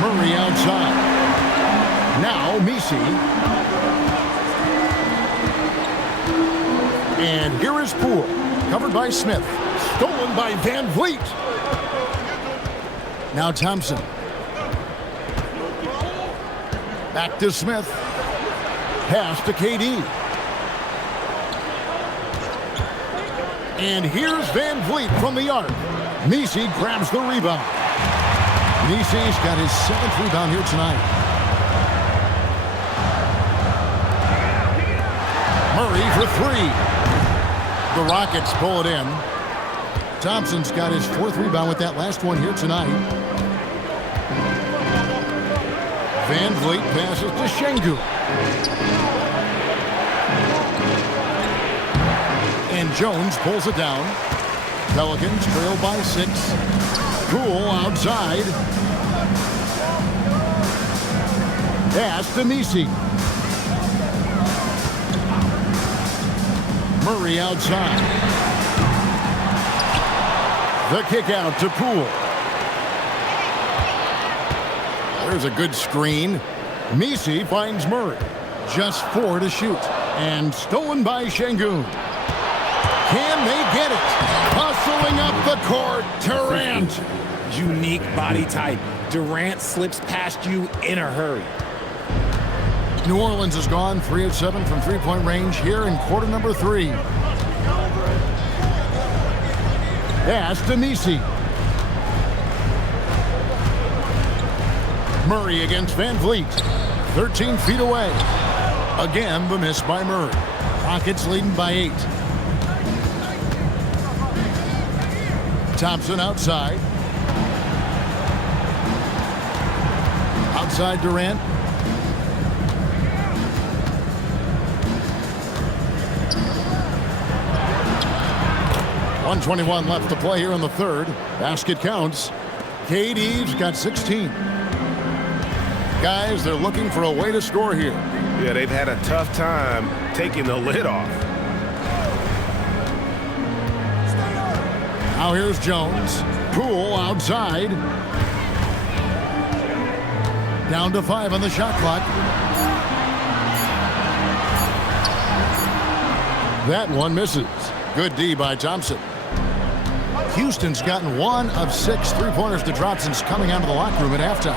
Murray outside. Now Messi. And here is Poole. Covered by Smith. Stolen by Van Vliet. Now Thompson. Back to Smith. Pass to KD. And here's Van Vliet from the arc. Messi grabs the rebound. Messi's got his 7th rebound here tonight. Murray for 3. The Rockets pull it in. Thompson's got his 4th rebound with that last one here tonight. Van Vliet passes to Şengün. And Jones pulls it down. Pelicans trail by 6. Poole outside. Pass to Messi. Murray outside. The kick out to Poole. There's a good screen. Messi finds Murray. Just 4 to shoot. And stolen by Şengün. Can they get it? Hustling up the court. Durant. Unique body type. Durant slips past you in a hurry. New Orleans has gone 3 of 7 from three-point range here in quarter number 3. Pass to Messi. Murray against Van Vliet. 13 feet away. Again, the miss by Murray. Rockets leading by 8. Thompson outside. Outside Durant. .121 left to play here in the third. Basket counts. KD's got 16. Guys, they're looking for a way to score here. Yeah, they've had a tough time taking the lid off. Now here's Jones. Poole outside. Down to 5 on the shot clock. That one misses. Good D by Thompson. Houston's gotten 1 of 6 three-pointers to drop since coming out of the locker room at halftime.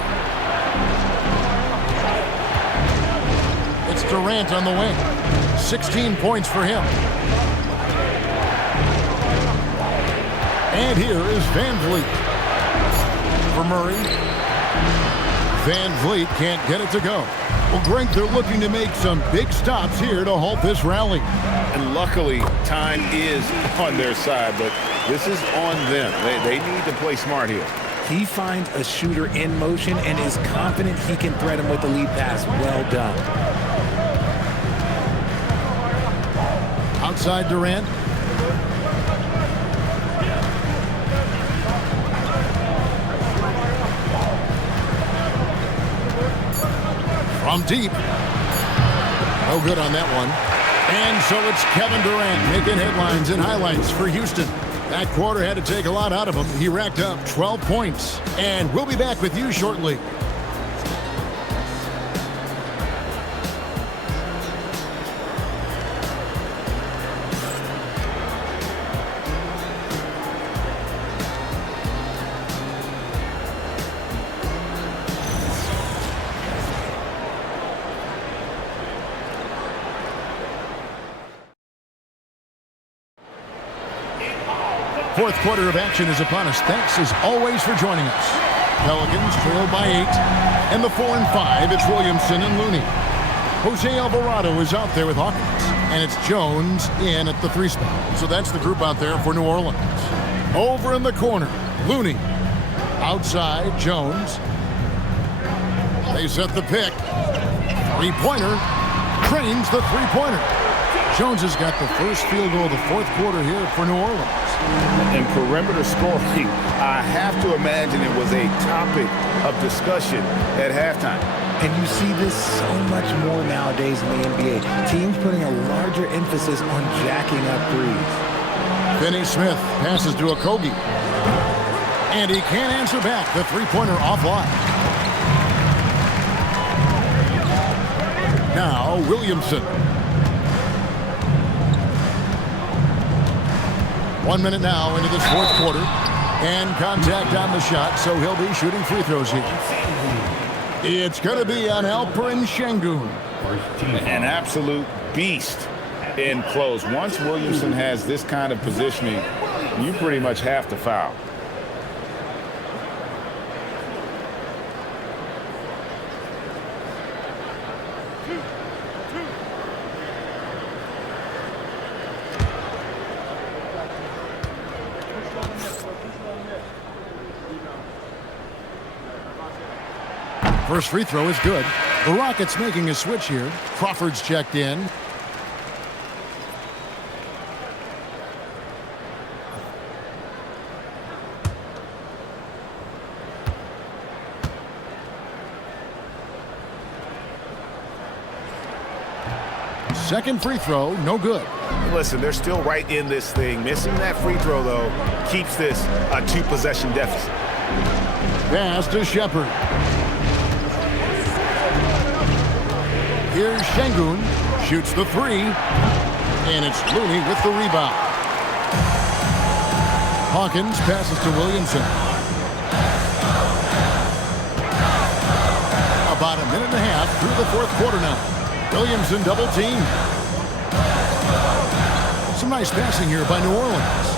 It's Durant on the wing. 16 points for him. And here is Van Vliet. For Murray. Van Vliet can't get it to go. Well, Greg, they're looking to make some big stops here to halt this rally. And luckily, time is on their side, but this is on them. They need to play smart here. He finds a shooter in motion and is confident he can thread him with the lead pass. Well done. Outside Durant. From deep. No good on that one. And so it's Kevin Durant making headlines and highlights for Houston. That quarter had to take a lot out of him. He racked up 12 points. And we'll be back with you shortly. Fourth quarter of action is upon us. Thanks as always for joining us. Pelicans trail by 8. And the 4 and 5, it's Williamson and Looney. Jose Alvarado is out there with Hawkins. And it's Jones in at the 3 spot. So that's the group out there for New Orleans. Over in the corner, Looney. Outside, Jones. They set the pick. Three-pointer. Trains the three-pointer. Jones has got the first field goal of the fourth quarter here for New Orleans. And perimeter scoring, I have to imagine it was a topic of discussion at halftime. And you see this so much more nowadays in the NBA. Teams putting a larger emphasis on jacking up threes. Finney Smith passes to Okogie. And he can't answer back. The three-pointer offline. Now Williamson. 1 minute now into this fourth quarter. And contact on the shot, so he'll be shooting free throws here. It's going to be on Alperen Şengün. An absolute beast in close. Once Williamson has this kind of positioning, you pretty much have to foul. First free throw is good. The Rockets making a switch here. Crawford's checked in. Second free throw, no good. Listen, they're still right in this thing. Missing that free throw, though, keeps this a 2-possession deficit. Pass to Shepard. Here's Şengün, shoots the 3, and it's Looney with the rebound. Hawkins passes to Williamson. About a minute and a half through the fourth quarter now. Williamson double team. Some nice passing here by New Orleans.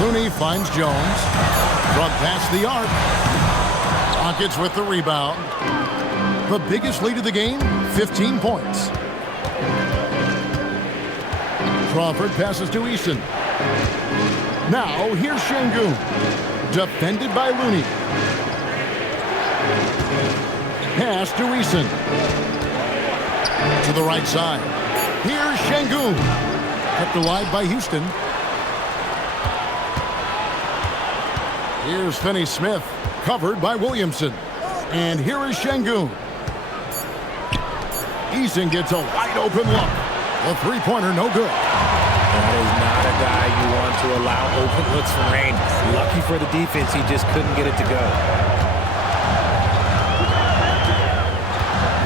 Looney finds Jones. Front past the arc. Rockets with the rebound. The biggest lead of the game, 15 points. Crawford passes to Easton. Now, here's Şengün. Defended by Looney. Pass to Easton. To the right side. Here's Şengün. Kept alive by Houston. Here's Finney Smith. Covered by Williamson. And here is Şengün. Easton gets a wide open look. The three-pointer, no good. That is not a guy you want to allow open looks from range. Lucky for the defense, he just couldn't get it to go.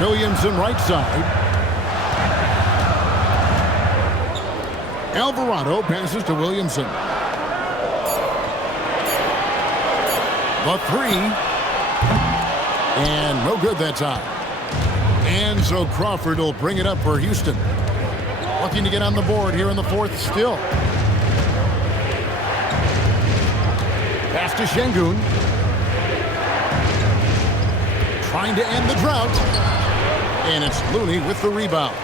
Williamson right side. Alvarado passes to Williamson. The 3. And no good that time. And so Crawford will bring it up for Houston. Looking to get on the board here in the fourth still. Pass to Şengün. Trying to end the drought. And it's Looney with the rebound.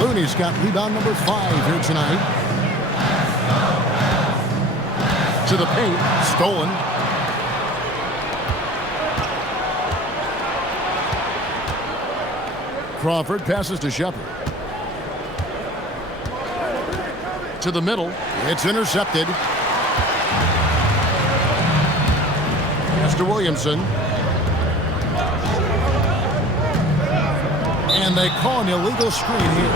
Looney's got rebound number 5 here tonight. To the paint. Stolen. Crawford passes to Shepard. To the middle. It's intercepted. Pass to Williamson. And they call an illegal screen here.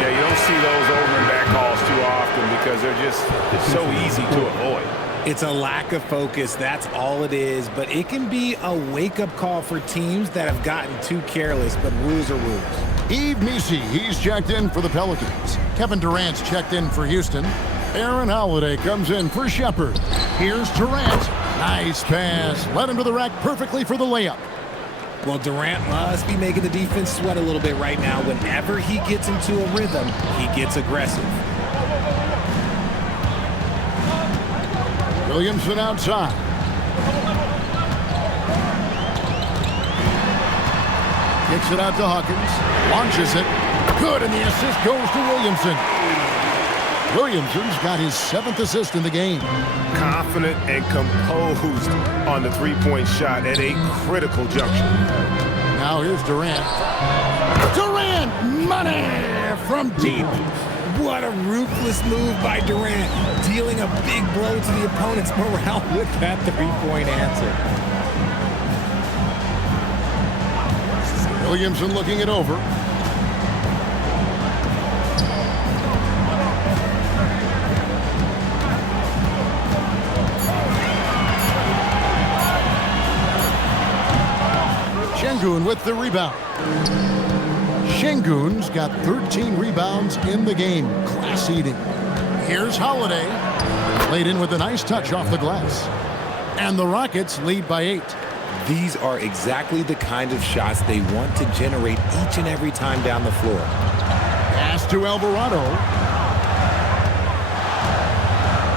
Yeah, you don't see those over and back calls too often because they're just so easy to avoid. It's a lack of focus, that's all it is. But it can be a wake-up call for teams that have gotten too careless, but rules are rules. Yves Missi, he's checked in for the Pelicans. Kevin Durant's checked in for Houston. Aaron Holiday comes in for Shepard. Here's Durant. Nice pass. Led him to the rack perfectly for the layup. Well, Durant must be making the defense sweat a little bit right now. Whenever he gets into a rhythm, he gets aggressive. Williamson outside. Kicks it out to Hawkins. Launches it. Good, and the assist goes to Williamson. Williamson's got his 7th assist in the game. Confident and composed on the three-point shot at a critical juncture. Now here's Durant. Durant, money from deep. What a ruthless move by Durant, dealing a big blow to the opponent's morale with that three-point answer. Williamson looking it over. Şengün with the rebound. Şengün's got 13 rebounds in the game. Class eating. Here's Holiday. Played in with a nice touch off the glass. And the Rockets lead by 8. These are exactly the kind of shots they want to generate each and every time down the floor. Pass to Alvarado.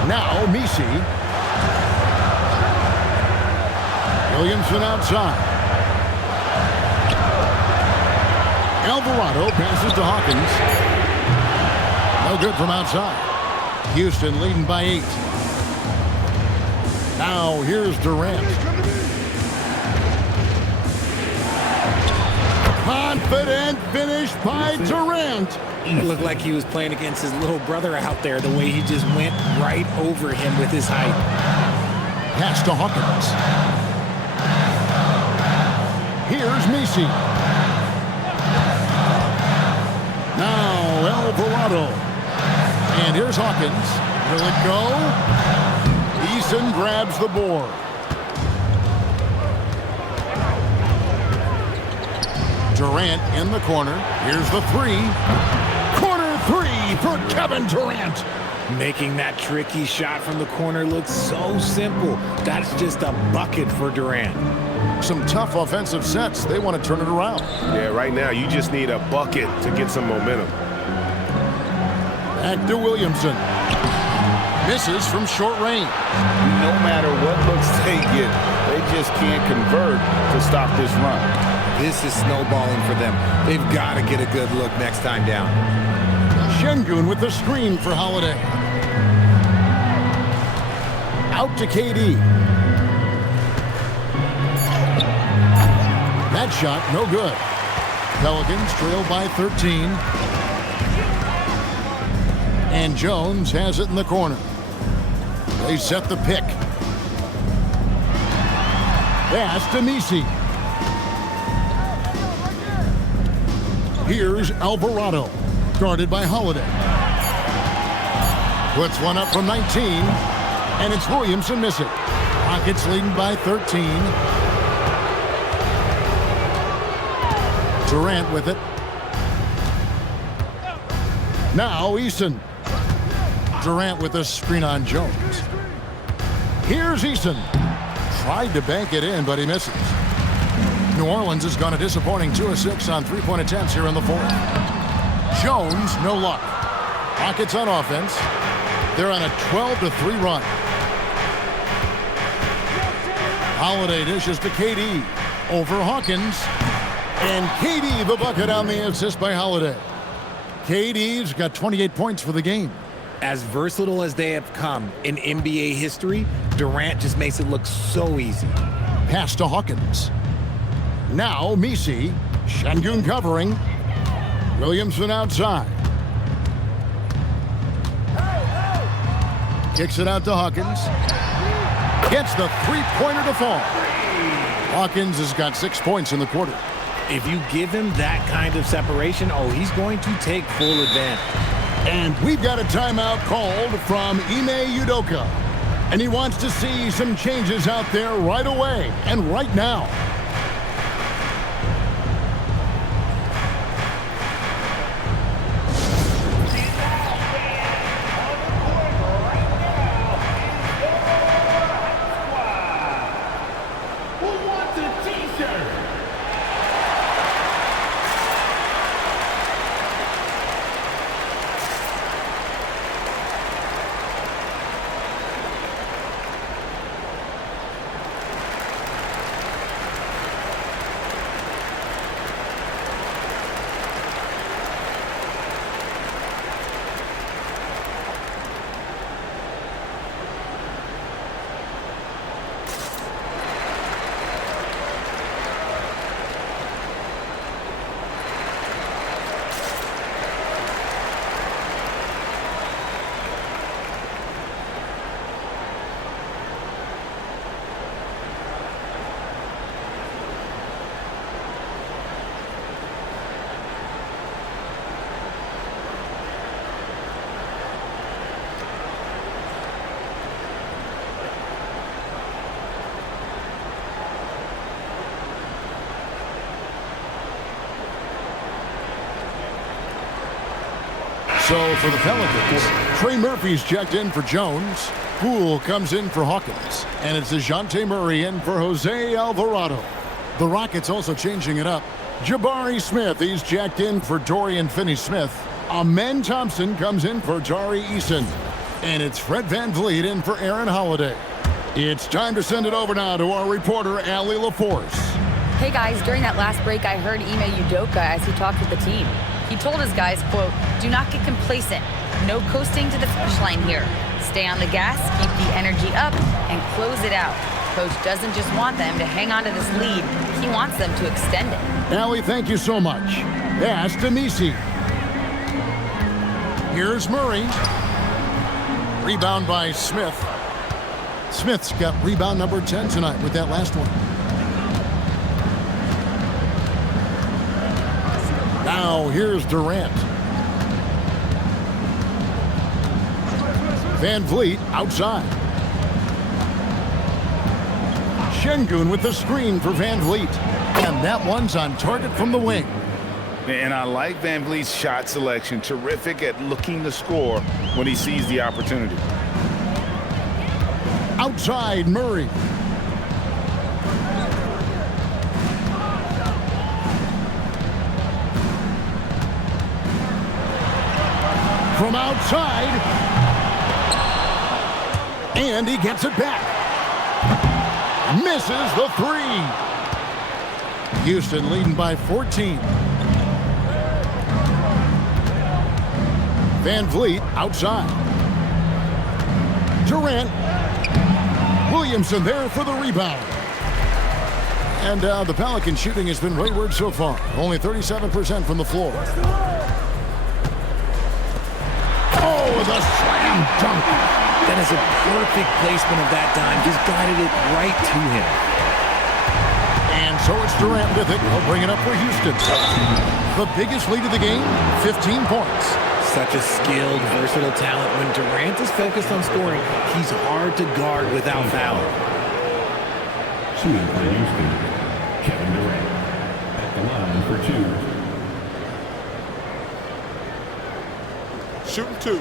Now Messi. Williamson outside. Alvarado passes to Hawkins. No good from outside. Houston leading by 8. Now here's Durant. Confident finish by Durant. It looked like he was playing against his little brother out there, the way he just went right over him with his height. Pass to Hawkins. Here's Messi. Now Alvarado. And here's Hawkins. Will it go? Eason grabs the board. Durant in the corner. Here's the 3. Corner 3 for Kevin Durant. Making that tricky shot from the corner look so simple. That's just a bucket for Durant. Some tough offensive sets. They want to turn it around. Yeah, right now you just need a bucket to get some momentum. Back to Williamson. Misses from short range. No matter what looks they get, they just can't convert to stop this run. This is snowballing for them. They've got to get a good look next time down. Şengün with the screen for Holiday. Out to KD. That shot, no good. Pelicans trail by 13. And Jones has it in the corner. They set the pick. Pass to Messi. Here's Alvarado, guarded by Holiday. Puts one up from 19, and it's Williamson missing. Rockets leading by 13. Durant with it. Now Eason. Durant with a screen on Jones. Here's Eason. Tried to bank it in, but he misses. New Orleans has gone a disappointing 2 of 6 on three-point attempts here in the 4th. Jones, no luck. Rockets on offense. They're on a 12-3 run. Holiday dishes to KD. Over Hawkins. And KD the bucket on the assist by Holiday. KD's got 28 points for the game. As versatile as they have come in NBA history, Durant just makes it look so easy. Pass to Hawkins. Now Messi. Şengün covering. Williamson outside. Kicks it out to Hawkins. Gets the three-pointer to fall. Hawkins has got 6 points in the quarter. If you give him that kind of separation, oh, he's going to take full advantage. And we've got a timeout called from Ime Udoka. And he wants to see some changes out there right away and right now. So for the Pelicans, Trey Murphy's checked in for Jones. Poole comes in for Hawkins. And it's DeJounte Murray in for Jose Alvarado. The Rockets also changing it up. Jabari Smith, he's checked in for Dorian Finney-Smith. Amen Thompson comes in for Tari Eason. And it's Fred VanVleet in for Aaron Holiday. It's time to send it over now to our reporter, Allie LaForce. Hey guys, during that last break, I heard Ime Udoka as he talked with the team. He told his guys, quote, "Do not get complacent. No coasting to the finish line here. Stay on the gas, keep the energy up, and close it out." Coach doesn't just want them to hang on to this lead. He wants them to extend it. Allie, thank you so much. Pass to Misi. Here's Murray. Rebound by Smith. Smith's got rebound number 10 tonight with that last one. Now here's Durant. VanVleet outside. Şengün with the screen for VanVleet. And that one's on target from the wing. And I like VanVleet's shot selection. Terrific at looking to score when he sees the opportunity. Outside Murray. From outside. And he gets it back. Misses the three. Houston leading by 14. VanVleet outside. Durant. Williamson there for the rebound. And the Pelican shooting has been wayward so far. Only 37% from the floor. Oh, the slam dunk. That is a perfect placement of that dime. Just guided it right to him. And so it's Durant with it. He'll bring it up for Houston. The biggest lead of the game, 15 points. Such a skilled, versatile talent. When Durant is focused on scoring, he's hard to guard without fouling. Shooting for Houston, Kevin Durant at the line for two. Shooting two.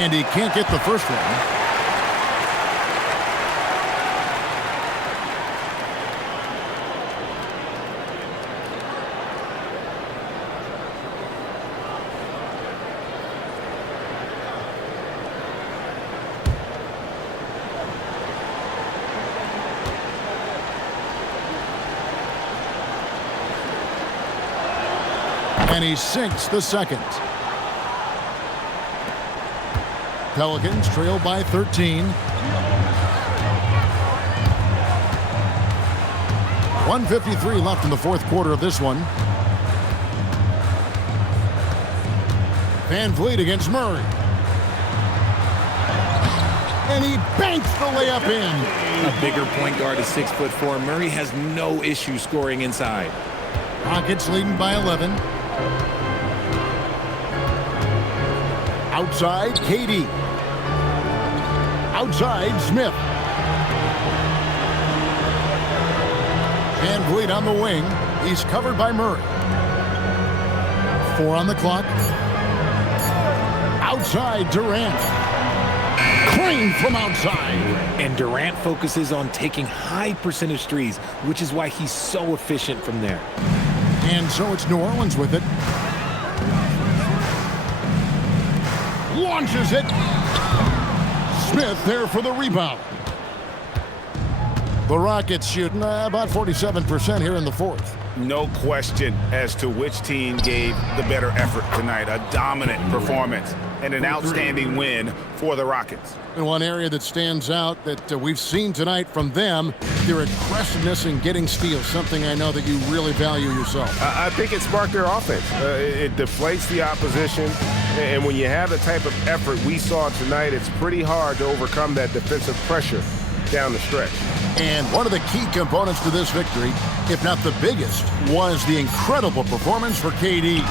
And he can't get the first one. And he sinks the second. Pelicans trail by 13. 1:53 left in the fourth quarter of this one. VanVleet against Murray. And he banks the layup in. A bigger point guard is 6'4". Murray has no issue scoring inside. Rockets leading by 11. Outside, KD. Outside, Smith. VanVleet on the wing. He's covered by Murray. 4 on the clock. Outside, Durant. Crane from outside. And Durant focuses on taking high percentage threes, which is why he's so efficient from there. And so it's New Orleans with it. Launches it. Smith there for the rebound. The Rockets shooting about 47% here in the fourth. No question as to which team gave the better effort tonight. A dominant performance and an outstanding win for the Rockets. And one area that stands out that we've seen tonight from them, their aggressiveness in getting steals, something I know that you really value yourself. I think it sparked their offense. It deflates the opposition. And when you have the type of effort we saw tonight, it's pretty hard to overcome that defensive pressure down the stretch. And one of the key components to this victory, if not the biggest, was the incredible performance for KD.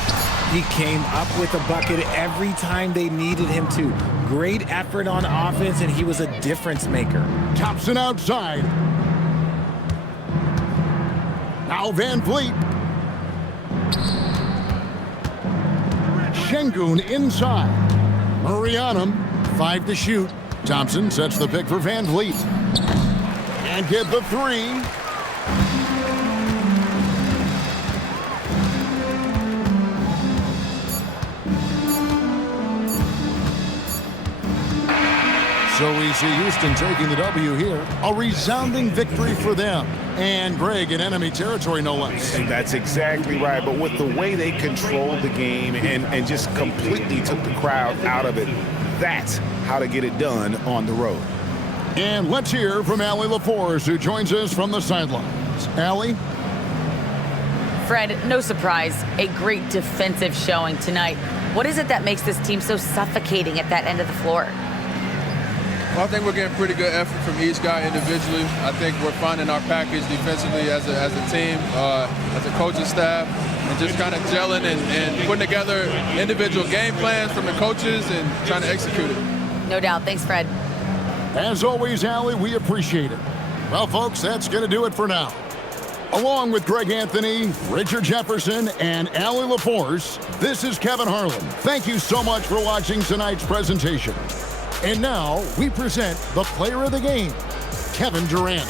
He came up with a bucket every time they needed him to. Great effort on offense, and he was a difference maker. Thompson outside. Now Van Vliet. Şengün inside. Murray on him. 5 to shoot. Thompson sets the pick for Van Vliet. Can't get the 3. So we see Houston taking the W here. A resounding victory for them. And Greg in enemy territory, no less. And that's exactly right. But with the way they controlled the game and just completely took the crowd out of it, that's how to get it done on the road. And let's hear from Allie LaForce, who joins us from the sidelines. Allie? Fred, no surprise, a great defensive showing tonight. What is it that makes this team so suffocating at that end of the floor? Well, I think we're getting pretty good effort from each guy individually. I think we're finding our package defensively as a team, as a coaching staff, and just kind of gelling and putting together individual game plans from the coaches and trying to execute it. No doubt. Thanks, Fred. As always, Allie, we appreciate it. Well, folks, that's going to do it for now. Along with Greg Anthony, Richard Jefferson, and Allie LaForce, this is Kevin Harlan. Thank you so much for watching tonight's presentation. And now we present the player of the game, Kevin Durant.